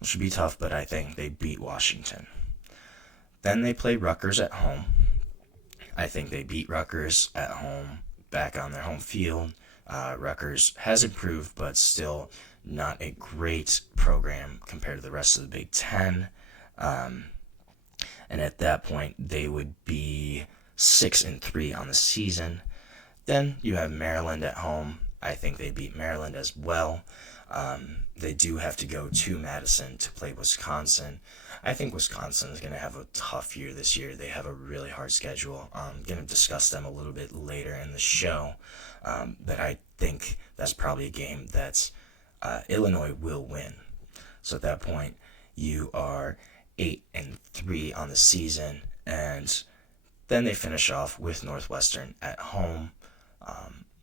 which would be tough, but I think they beat Washington. Then they play Rutgers at home. I think they beat Rutgers at home, back on their home field. Rutgers has improved, but still not a great program compared to the rest of the Big Ten. And at that point, they would be 6-3 on the season. Then you have Maryland at home. I think they beat Maryland as well. They do have to go to Madison to play Wisconsin. I think Wisconsin is going to have a tough year this year. They have a really hard schedule. I'm going to discuss them a little bit later in the show. But I think that's probably a game that Illinois will win. So at that point, you are 8-3 on the season, and then they finish off with Northwestern at home.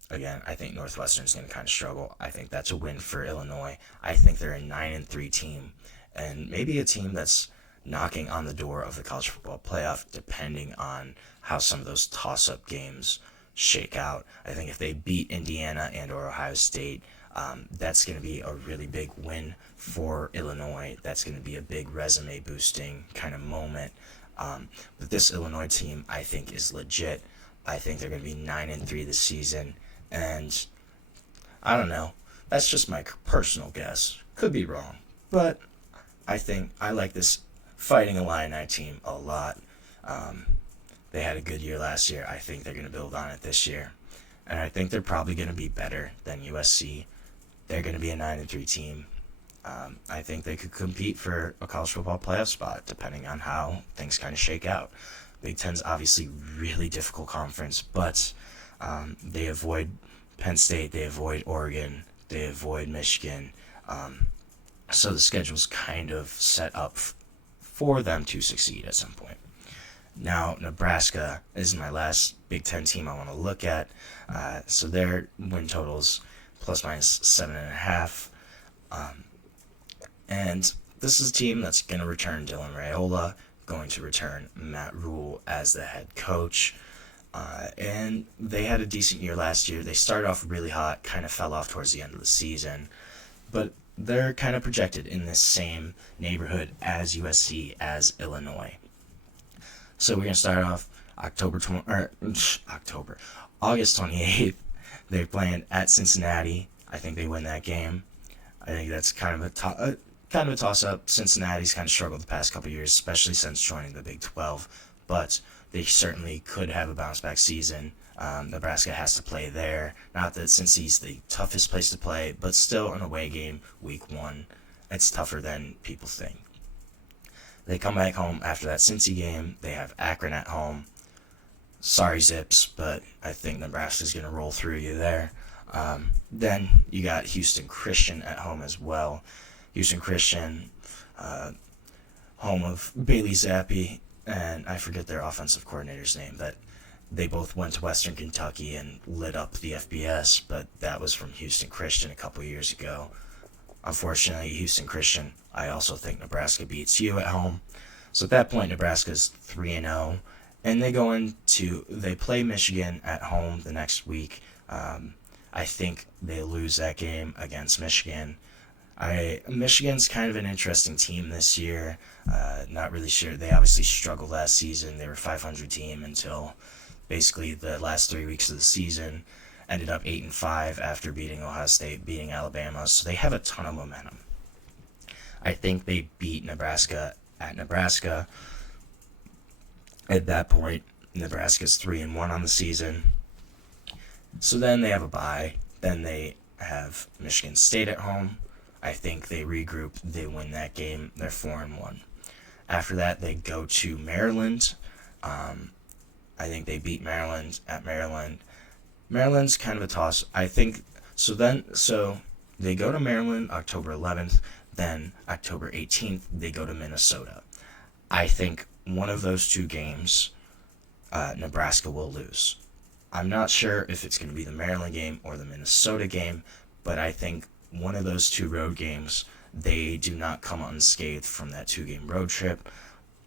Again, I think Northwestern's going to kind of struggle. I think that's a win for Illinois. I think they're a 9-3 team, and maybe a team that's knocking on the door of the college football playoff, depending on how some of those toss-up games shake out. I think if they beat Indiana and or Ohio State, that's going to be a really big win for Illinois. That's going to be a big resume-boosting kind of moment. But this Illinois team, I think, is legit. I think they're going to be 9-3 this season. And I don't know. That's just my personal guess. Could be wrong. But I think I like this Fighting Illini team a lot. They had a good year last year. I think they're going to build on it this year. And I think they're probably going to be better than USC. They're going to be a 9-3 team. I think they could compete for a college football playoff spot, depending on how things kind of shake out. Big Ten's obviously really difficult conference, but they avoid Penn State, they avoid Oregon, they avoid Michigan. So the schedule's kind of set up for them to succeed at some point. Now, Nebraska is my last Big Ten team I want to look at. So their win totals plus minus 7.5. And this is a team that's going to return Dylan Raiola, going to return Matt Rule as the head coach. And they had a decent year last year. They started off really hot, kind of fell off towards the end of the season. But they're kind of projected in this same neighborhood as USC, as Illinois. So we're going to start off August 28th. They're playing at Cincinnati. I think they win that game. I think that's kind of a toss-up. Cincinnati's kind of struggled the past couple of years, especially since joining the Big 12. But they certainly could have a bounce-back season. Nebraska has to play there. Not that Cincy's the toughest place to play, but still an away game, week 1. It's tougher than people think. They come back home after that Cincy game. They have Akron at home. Sorry, Zips, but I think Nebraska's going to roll through you there. Then you got Houston Christian at home as well. Houston Christian, home of Bailey Zappi, and I forget their offensive coordinator's name, but they both went to Western Kentucky and lit up the FBS, but that was from Houston Christian a couple years ago. Unfortunately, Houston Christian, I also think Nebraska beats you at home. So at that point, Nebraska's 3-0, and they play Michigan at home the next week. I think they lose that game against Michigan. Michigan's kind of an interesting team this year. Not really sure. They obviously struggled last season. They were a 500 team until basically the last 3 weeks of the season. Ended up 8-5 after beating Ohio State, beating Alabama. So they have a ton of momentum. I think they beat Nebraska at Nebraska. At that point, Nebraska's 3-1 on the season. So then they have a bye. Then they have Michigan State at home. I think they regroup. They win that game. They're 4-1. After that, they go to Maryland. I think they beat Maryland at Maryland. Maryland's kind of a toss. I think so. So they go to Maryland October 11th. Then October 18th, they go to Minnesota. I think one of those two games, Nebraska will lose. I'm not sure if it's going to be the Maryland game or the Minnesota game, but I think one of those two road games, they do not come unscathed from that 2-game road trip.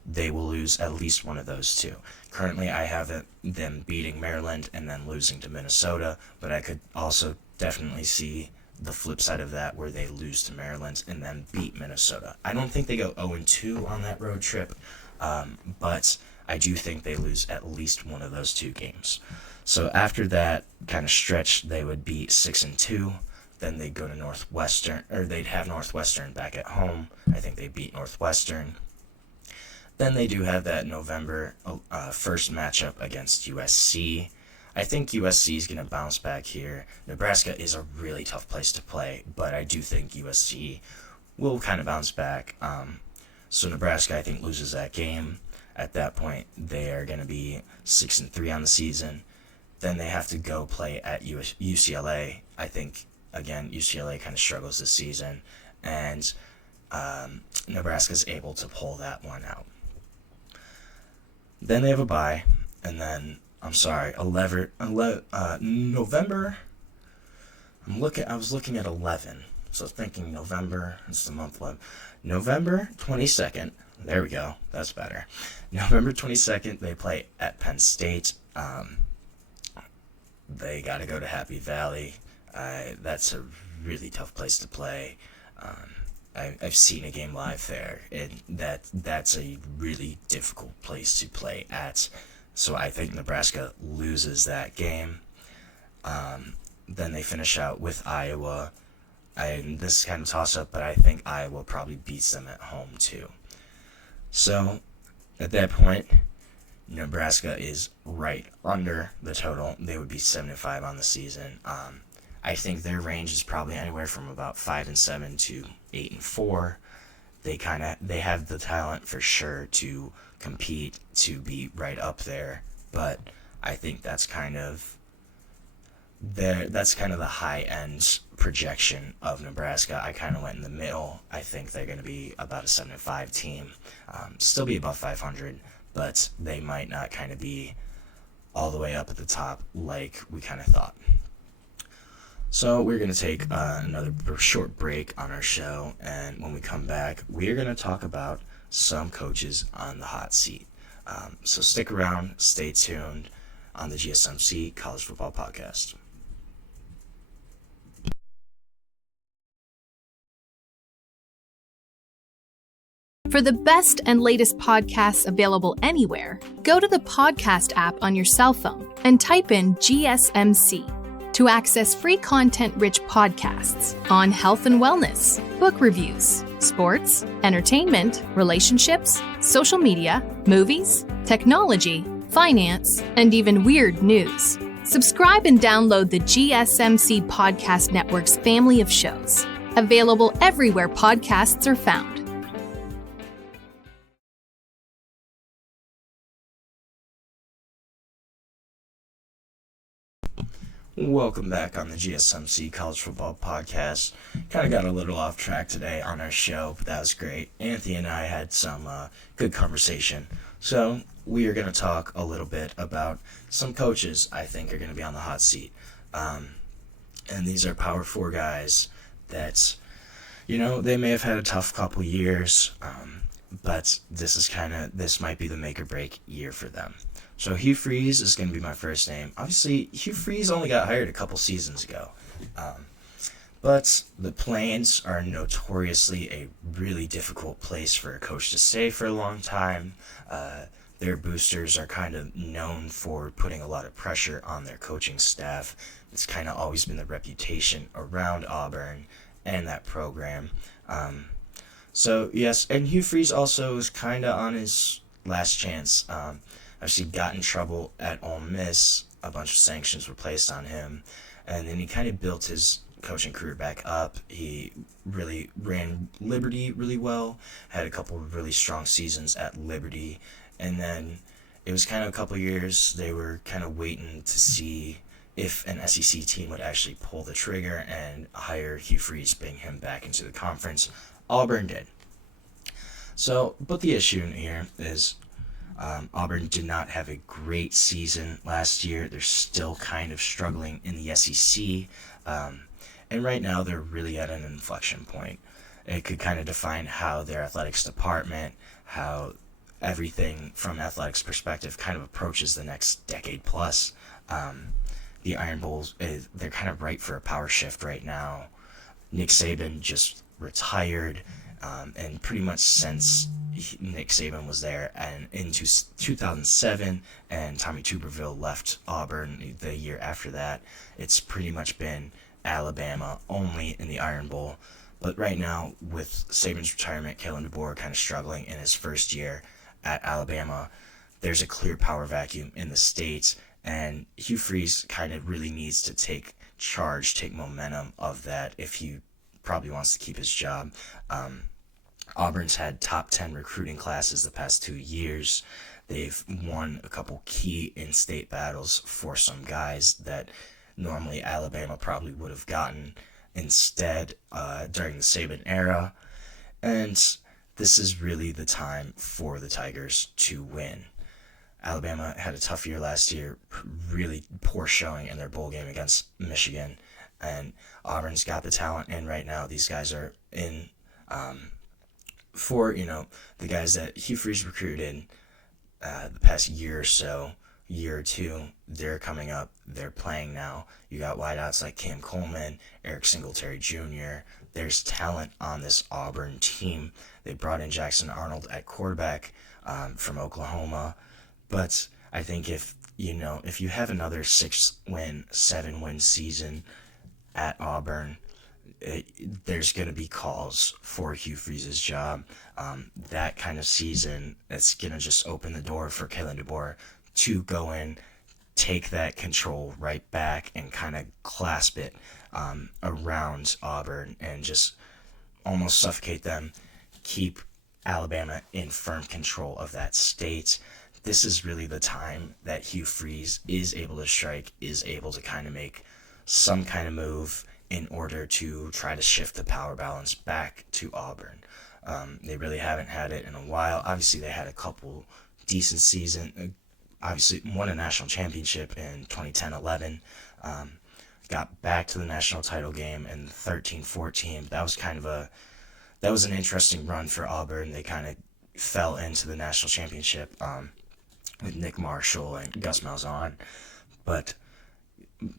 They will lose at least one of those two. Currently, I have them beating Maryland and then losing to Minnesota, but I could also definitely see the flip side of that where they lose to Maryland and then beat Minnesota. I don't think they go 0-2 on that road trip, but I do think they lose at least one of those two games. So after that kind of stretch, they would be 6-2. Then they'd go to Northwestern, or they'd have Northwestern back at home. I think they beat Northwestern. Then they do have that November 1st matchup against USC. I think USC is going to bounce back here. Nebraska is a really tough place to play, but I do think USC will kind of bounce back. So Nebraska, I think, loses that game. At that point, they are going to be 6-3 on the season. Then they have to go play at UCLA. I think, again, UCLA kind of struggles this season, and Nebraska's able to pull that one out. Then they have a bye, and then, November, I was looking at 11, so thinking November, it's the month 11. November 22nd, there we go, that's better. November 22nd, they play at Penn State. They got to go to Happy Valley. That's a really tough place to play. I've seen a game live there, and that's a really difficult place to play at. So I think Nebraska loses that game. Then they finish out with Iowa. This is kind of a toss-up, but I think Iowa probably beats them at home too. So at that point, Nebraska is right under the total. They would be 7-5 on the season. I think their range is probably anywhere from about 5-7 to 8-4. They have the talent for sure to compete, to be right up there. But I think that's kind of the high end projection of Nebraska. I kind of went in the middle. I think they're going to be about a 7-5 team, still be above 500, but they might not kind of be all the way up at the top like we kind of thought. So we're going to take another short break on our show, and when we come back, we're going to talk about some coaches on the hot seat. So stick around, stay tuned on the GSMC College Football Podcast. For the best and latest podcasts available anywhere, go to the podcast app on your cell phone and type in GSMC to access free content-rich podcasts on health and wellness, book reviews, sports, entertainment, relationships, social media, movies, technology, finance, and even weird news. Subscribe and download the GSMC Podcast Network's family of shows, available everywhere podcasts are found. Welcome back on the GSMC College Football Podcast. Kind of got a little off track today on our show, but that was great. Anthony and I had some good conversation. So we are going to talk a little bit about some coaches I think are going to be on the hot seat. And these are Power 4 guys that, they may have had a tough couple years, but this might be the make or break year for them. So Hugh Freeze is going to be my first name. Obviously, Hugh Freeze only got hired a couple seasons ago. But the Plains are notoriously a really difficult place for a coach to stay for a long time. Their boosters are kind of known for putting a lot of pressure on their coaching staff. It's kind of always been the reputation around Auburn and that program. So, yes, and Hugh Freeze also is kind of on his last chance. Actually got in trouble at Ole Miss. A bunch of sanctions were placed on him, and then he kind of built his coaching career back up. He really ran Liberty really well, had a couple of really strong seasons at Liberty, and then it was kind of a couple of years they were kind of waiting to see if an SEC team would actually pull the trigger and hire Hugh Freeze, bring him back into the conference. Auburn did. So, but the issue here is Auburn did not have a great season last year. They're still kind of struggling in the SEC. And right now they're really at an inflection point. It could kind of define how their athletics department, how everything from an athletics perspective kind of approaches the next decade plus. The Iron Bulls, they're kind of ripe for a power shift right now. Nick Saban just retired. And pretty much since Nick Saban was there and into 2007 and Tommy Tuberville left Auburn the year after that, it's pretty much been Alabama only in the Iron Bowl. But right now, with Saban's retirement, Kalen DeBoer kind of struggling in his first year at Alabama, there's a clear power vacuum in the state, And Hugh Freeze kind of really needs to take charge, take momentum of that if he probably wants to keep his job. Auburn's had top 10 recruiting classes the past 2 years. They've won a couple key in-state battles for some guys that normally Alabama probably would have gotten instead during the Saban era. And this is really the time for the Tigers to win. Alabama had a tough year last year, really poor showing in their bowl game against Michigan. And Auburn's got the talent in right now. These guys are in for, the guys that Hugh Freeze recruited the past year or two, they're coming up, they're playing now. You got wideouts like Cam Coleman, Eric Singletary Jr. There's talent on this Auburn team. They brought in Jackson Arnold at quarterback from Oklahoma. But I think if you have another 6-win, 7-win season at Auburn, there's going to be calls for Hugh Freeze's job. That kind of season, it's going to just open the door for Kalen DeBoer to go in, take that control right back, and kind of clasp it around Auburn and just almost suffocate them, keep Alabama in firm control of that state. This is really the time that Hugh Freeze is able to strike, is able to kind of make some kind of move in order to try to shift the power balance back to Auburn. They really haven't had it in a while. Obviously, they had a couple decent seasons. Obviously, won a national championship in 2010-11. Got back to the national title game in 13-14. That was an interesting run for Auburn. They kind of fell into the national championship with Nick Marshall and Gus Malzahn. But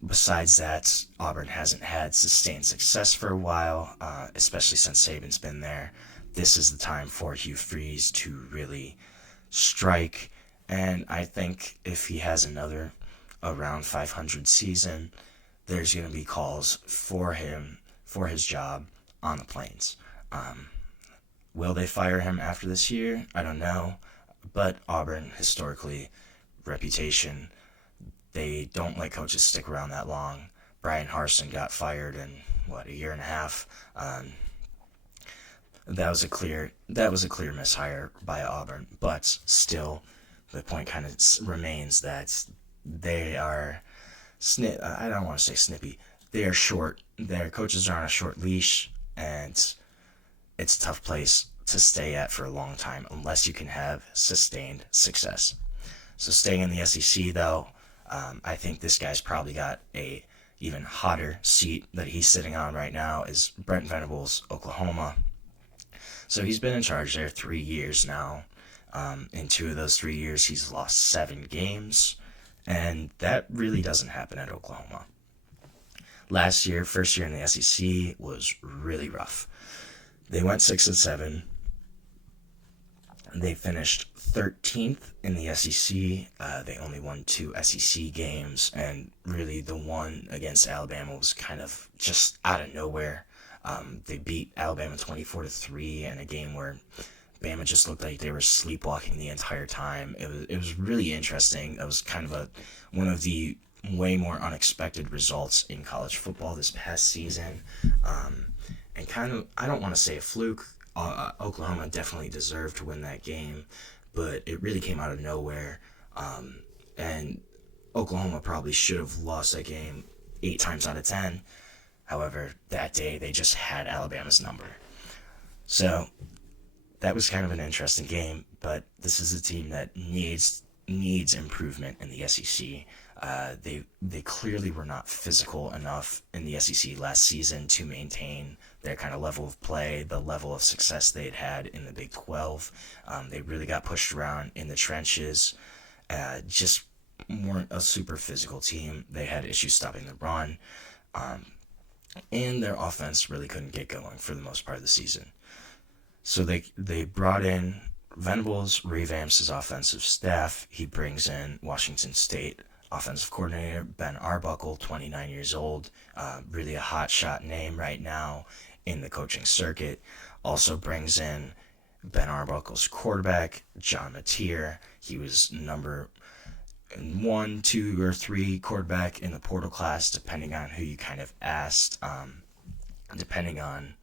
besides that, Auburn hasn't had sustained success for a while, especially since Saban's been there. This is the time for Hugh Freeze to really strike. And I think if he has another around 500 season, there's going to be calls for him, for his job on the Plains. Will they fire him after this year? I don't know. But Auburn, historically, reputation, they don't let coaches stick around that long. Brian Harsin got fired in, a year and a half. That was a clear mishire by Auburn. But still, the point kind of remains that they are, I don't want to say snippy, they are short. Their coaches are on a short leash, and it's a tough place to stay at for a long time unless you can have sustained success. So staying in the SEC, though, I think this guy's probably got a even hotter seat that he's sitting on right now is Brent Venables, Oklahoma. So he's been in charge there 3 years now. In 2 of those 3 years, he's lost 7 games, and that really doesn't happen at Oklahoma. Last year, first year in the SEC, was really rough. They went 6-7. They finished 13th in the SEC. They only won 2 SEC games, and really the one against Alabama was kind of just out of nowhere. They beat Alabama 24-3 in a game where Bama just looked like they were sleepwalking the entire time. It was really interesting. It was kind of one of the way more unexpected results in college football this past season. And kind of, I don't want to say a fluke. Oklahoma definitely deserved to win that game, but it really came out of nowhere. And Oklahoma probably should have lost that game 8 times out of 10. However, that day they just had Alabama's number. So that was kind of an interesting game, but this is a team that needs improvement in the SEC. They clearly were not physical enough in the SEC last season to maintain their kind of level of play, the level of success they'd had in the Big 12. They really got pushed around in the trenches, just weren't a super physical team. They had issues stopping the run, and their offense really couldn't get going for the most part of the season. So they brought in Venables, revamps his offensive staff. He brings in Washington State offensive coordinator Ben Arbuckle, 29 years old, really a hotshot name right now in the coaching circuit. Also brings in Ben Arbuckle's quarterback, John Mateer. He was 1, 2, or 3 quarterback in the portal class, depending on who you kind of asked, depending on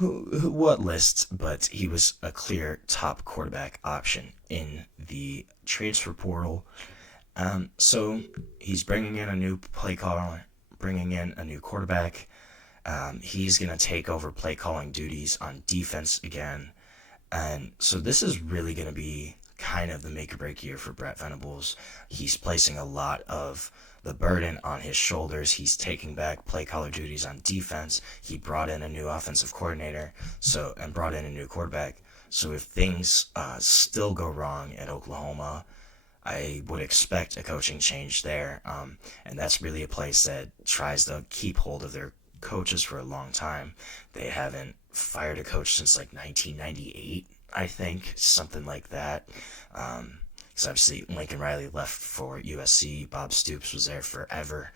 what list, but he was a clear top quarterback option in the transfer portal. So he's bringing in a new play caller, bringing in a new quarterback. He's going to take over play calling duties on defense again. And so this is really going to be kind of the make or break year for Brent Venables. He's placing a lot of the burden on his shoulders. He's taking back play caller duties on defense. He brought in a new offensive coordinator, and brought in a new quarterback. So if things still go wrong at Oklahoma, I would expect a coaching change there. And that's really a place that tries to keep hold of their coaches for a long time. They haven't fired a coach since like 1998, I think, something like that. Because obviously Lincoln Riley left for USC. Bob Stoops was there forever.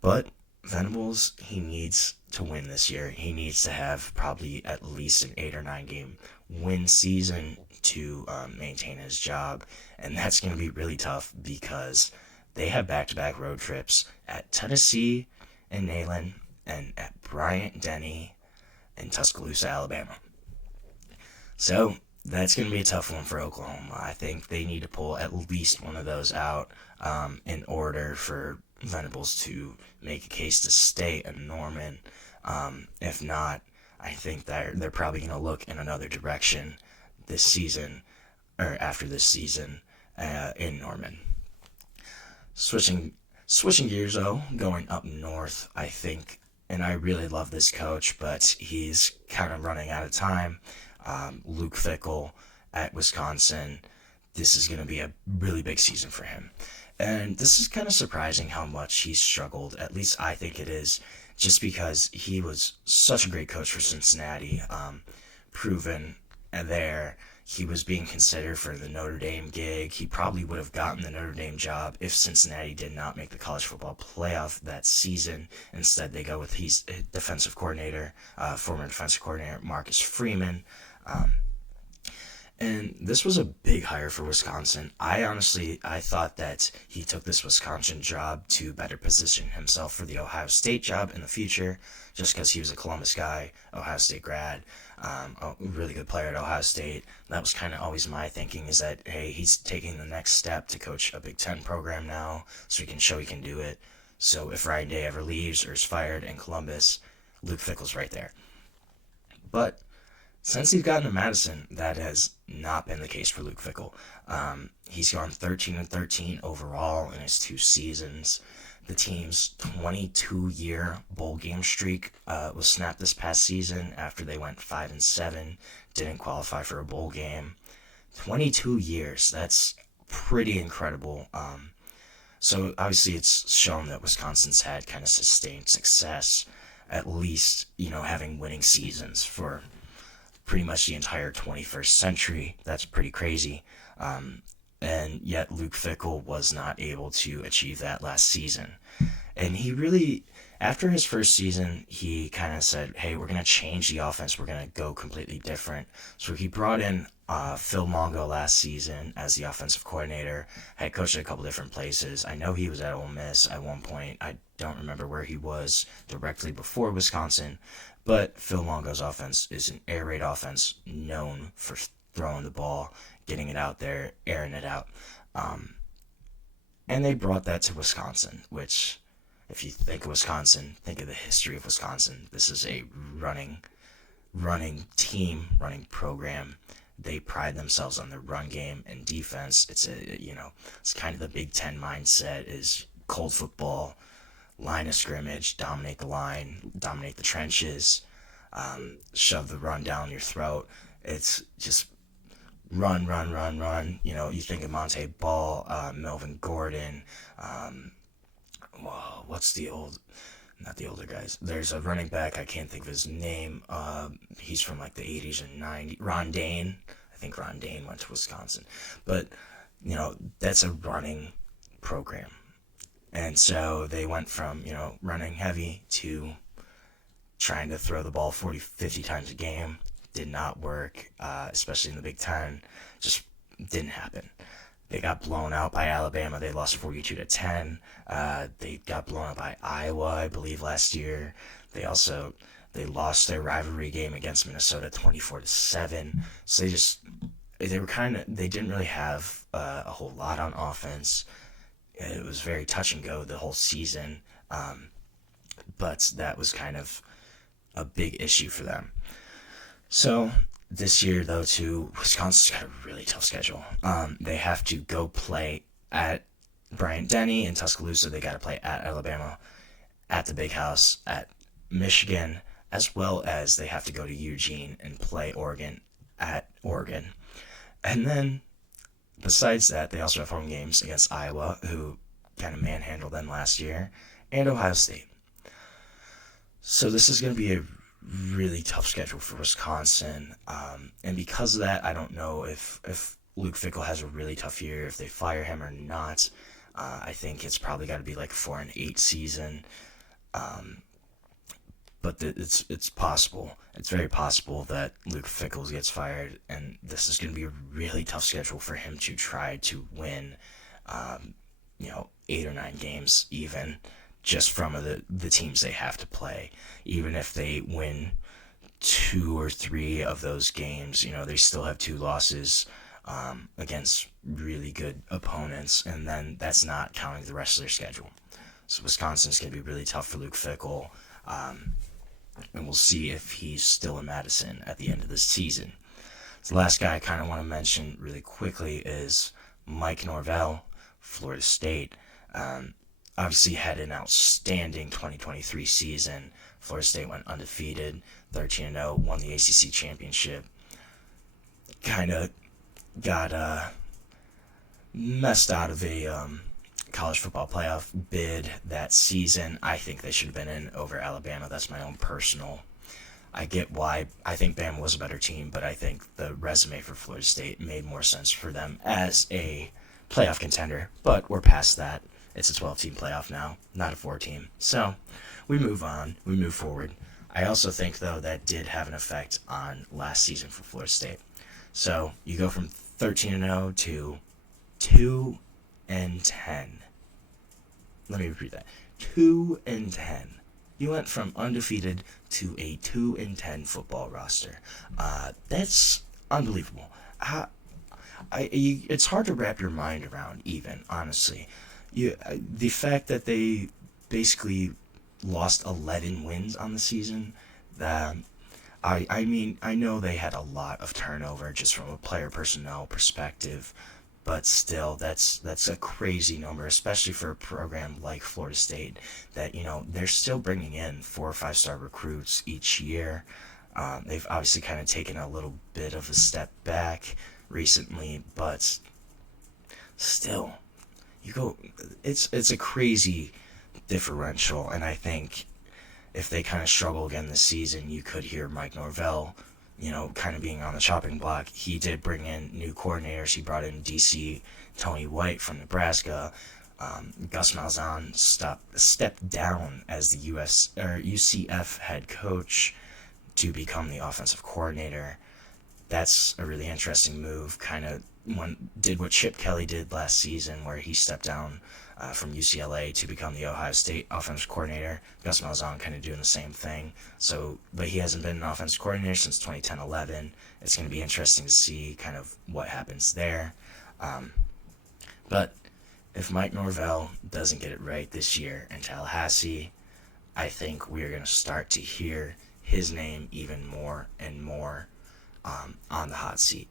But Venables, he needs to win this year. He needs to have probably at least an 8 or 9 game win season to maintain his job. And that's going to be really tough because they have back-to-back road trips at Tennessee and Neyland and at Bryant-Denny and Tuscaloosa, Alabama. So that's going to be a tough one for Oklahoma. I think they need to pull at least one of those out in order for Venables to make a case to stay at Norman. If not, I think they're probably going to look in another direction this season, or after this season, in Norman. Switching gears, though, going up north, I think, and I really love this coach, but he's kind of running out of time. Luke Fickell at Wisconsin, this is going to be a really big season for him. And this is kind of surprising how much he's struggled, at least I think it is, just because he was such a great coach for Cincinnati, proven there. He was being considered for the Notre Dame gig. He probably would have gotten the Notre Dame job if Cincinnati did not make the college football playoff that season. Instead, they go with his defensive coordinator, former defensive coordinator Marcus Freeman. And this was a big hire for Wisconsin. I thought that he took this Wisconsin job to better position himself for the Ohio State job in the future, just because he was a Columbus guy, Ohio State grad, a really good player at Ohio State. That was kind of always my thinking, is that, hey, he's taking the next step to coach a Big Ten program now, so he can show he can do it. So if Ryan Day ever leaves or is fired in Columbus, Luke Fickell's right there. But since he's gotten to Madison, that has not been the case for Luke Fickell. He's gone 13-13 overall in his 2 seasons. The team's 22-year bowl game streak was snapped this past season after they went 5-7, didn't qualify for a bowl game. 22 years, that's pretty incredible. So obviously it's shown that Wisconsin's had kind of sustained success, at least, having winning seasons for pretty much the entire 21st century. That's pretty crazy. And yet Luke Fickell was not able to achieve that last season. And he really, after his first season, he kind of said, hey, we're going to change the offense. We're going to go completely different. So he brought in Phil Longo last season as the offensive coordinator. Had coached at a couple different places. I know he was at Ole Miss at one point. I don't remember where he was directly before Wisconsin. But Phil Longo's offense is an air raid offense known for throwing the ball, getting it out there, airing it out. And they brought that to Wisconsin, which, if you think of Wisconsin, think of the history of Wisconsin. This is a running team, running program. They pride themselves on their run game and defense. It's it's kind of the Big Ten mindset, is cold football, line of scrimmage, dominate the line, dominate the trenches, shove the run down your throat. It's just run. You think of Monte Ball, Melvin Gordon, not the older guys. There's a running back, I can't think of his name. He's from like the 80s and 90s. Ron Dane. I think Ron Dane went to Wisconsin. But, that's a running program. And so they went from, running heavy to trying to throw the ball 40, 50 times a game. Did not work, especially in the Big Ten. Just didn't happen. They got blown out by Alabama. They lost 42-10. They got blown out by Iowa, I believe, last year. They lost their rivalry game against Minnesota 24-7. So they didn't really have a whole lot on offense. It was very touch and go the whole season. But that was kind of a big issue for them. So this year, though, too, Wisconsin's got a really tough schedule. They have to go play at Bryant-Denny in Tuscaloosa. They got to play at Alabama, at the Big House, at Michigan, as well as they have to go to Eugene and play Oregon at Oregon. And then, besides that, they also have home games against Iowa, who kind of manhandled them last year, and Ohio State. So this is going to be a really tough schedule for Wisconsin, and because of that, I don't know if Luke Fickell has a really tough year, if they fire him or not. I think it's probably got to be like a 4-8 season, but it's possible. It's very possible that Luke Fickell gets fired, and this is going to be a really tough schedule for him to try to win, 8 or 9 games even, just from the teams they have to play. Even if they win 2 or 3 of those games, they still have 2 losses against really good opponents, and then that's not counting the rest of their schedule. So Wisconsin's going to be really tough for Luke Fickell, and we'll see if he's still in Madison at the end of this season. So the last guy I kind of want to mention really quickly is Mike Norvell, Florida State. Obviously had an outstanding 2023 season. Florida State went undefeated, 13-0, won the ACC championship. Kind of got messed out of a college football playoff bid that season. I think they should have been in over Alabama. That's my own personal. I get why. I think Bama was a better team, but I think the resume for Florida State made more sense for them as a playoff contender. But we're past that. It's a 12-team playoff now, not a 4-team. So we move on. We move forward. I also think, though, that did have an effect on last season for Florida State. So you go from 13-0 to 2-10. Let me repeat that. 2-10. You went from undefeated to a 2-10 football roster. That's unbelievable. It's hard to wrap your mind around, even, honestly. The fact that they basically lost 11 wins on the season, I mean, I know they had a lot of turnover just from a player personnel perspective, but still, that's a crazy number, especially for a program like Florida State that, they're still bringing in 4 or 5-star recruits each year. They've obviously kind of taken a little bit of a step back recently, but still, it's a crazy differential, and I think if they kind of struggle again this season, you could hear Mike Norvell, kind of being on the chopping block. He did bring in new coordinators. He brought in DC Tony White from Nebraska. Gus Malzahn stepped down as the UCF head coach to become the offensive coordinator. That's a really interesting move, kind of did what Chip Kelly did last season, where he stepped down from UCLA to become the Ohio State offensive coordinator. Gus Malzahn kind of doing the same thing. But he hasn't been an offensive coordinator since 2010-11. It's going to be interesting to see kind of what happens there. But if Mike Norvell doesn't get it right this year in Tallahassee, I think we're going to start to hear his name even more and more on the hot seat.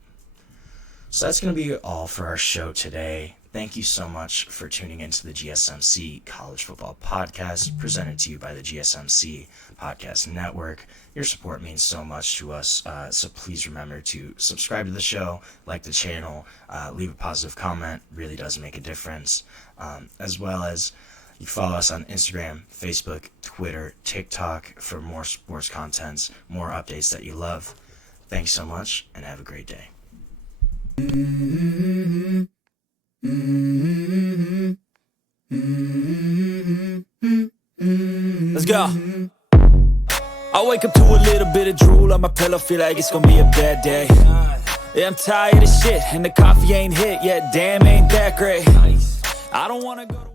So that's going to be all for our show today. Thank you so much for tuning into the GSMC College Football Podcast, presented to you by the GSMC Podcast Network. Your support means so much to us, so please remember to subscribe to the show, like the channel, leave a positive comment. Really does make a difference. As well as you follow us on Instagram, Facebook, Twitter, TikTok for more sports contents, more updates that you love. Thanks so much, and have a great day. Let's go. I wake up to a little bit of drool on my pillow, feel like it's gonna be a bad day. Yeah, I'm tired of shit, and the coffee ain't hit yet. Damn, ain't that great. I don't wanna go to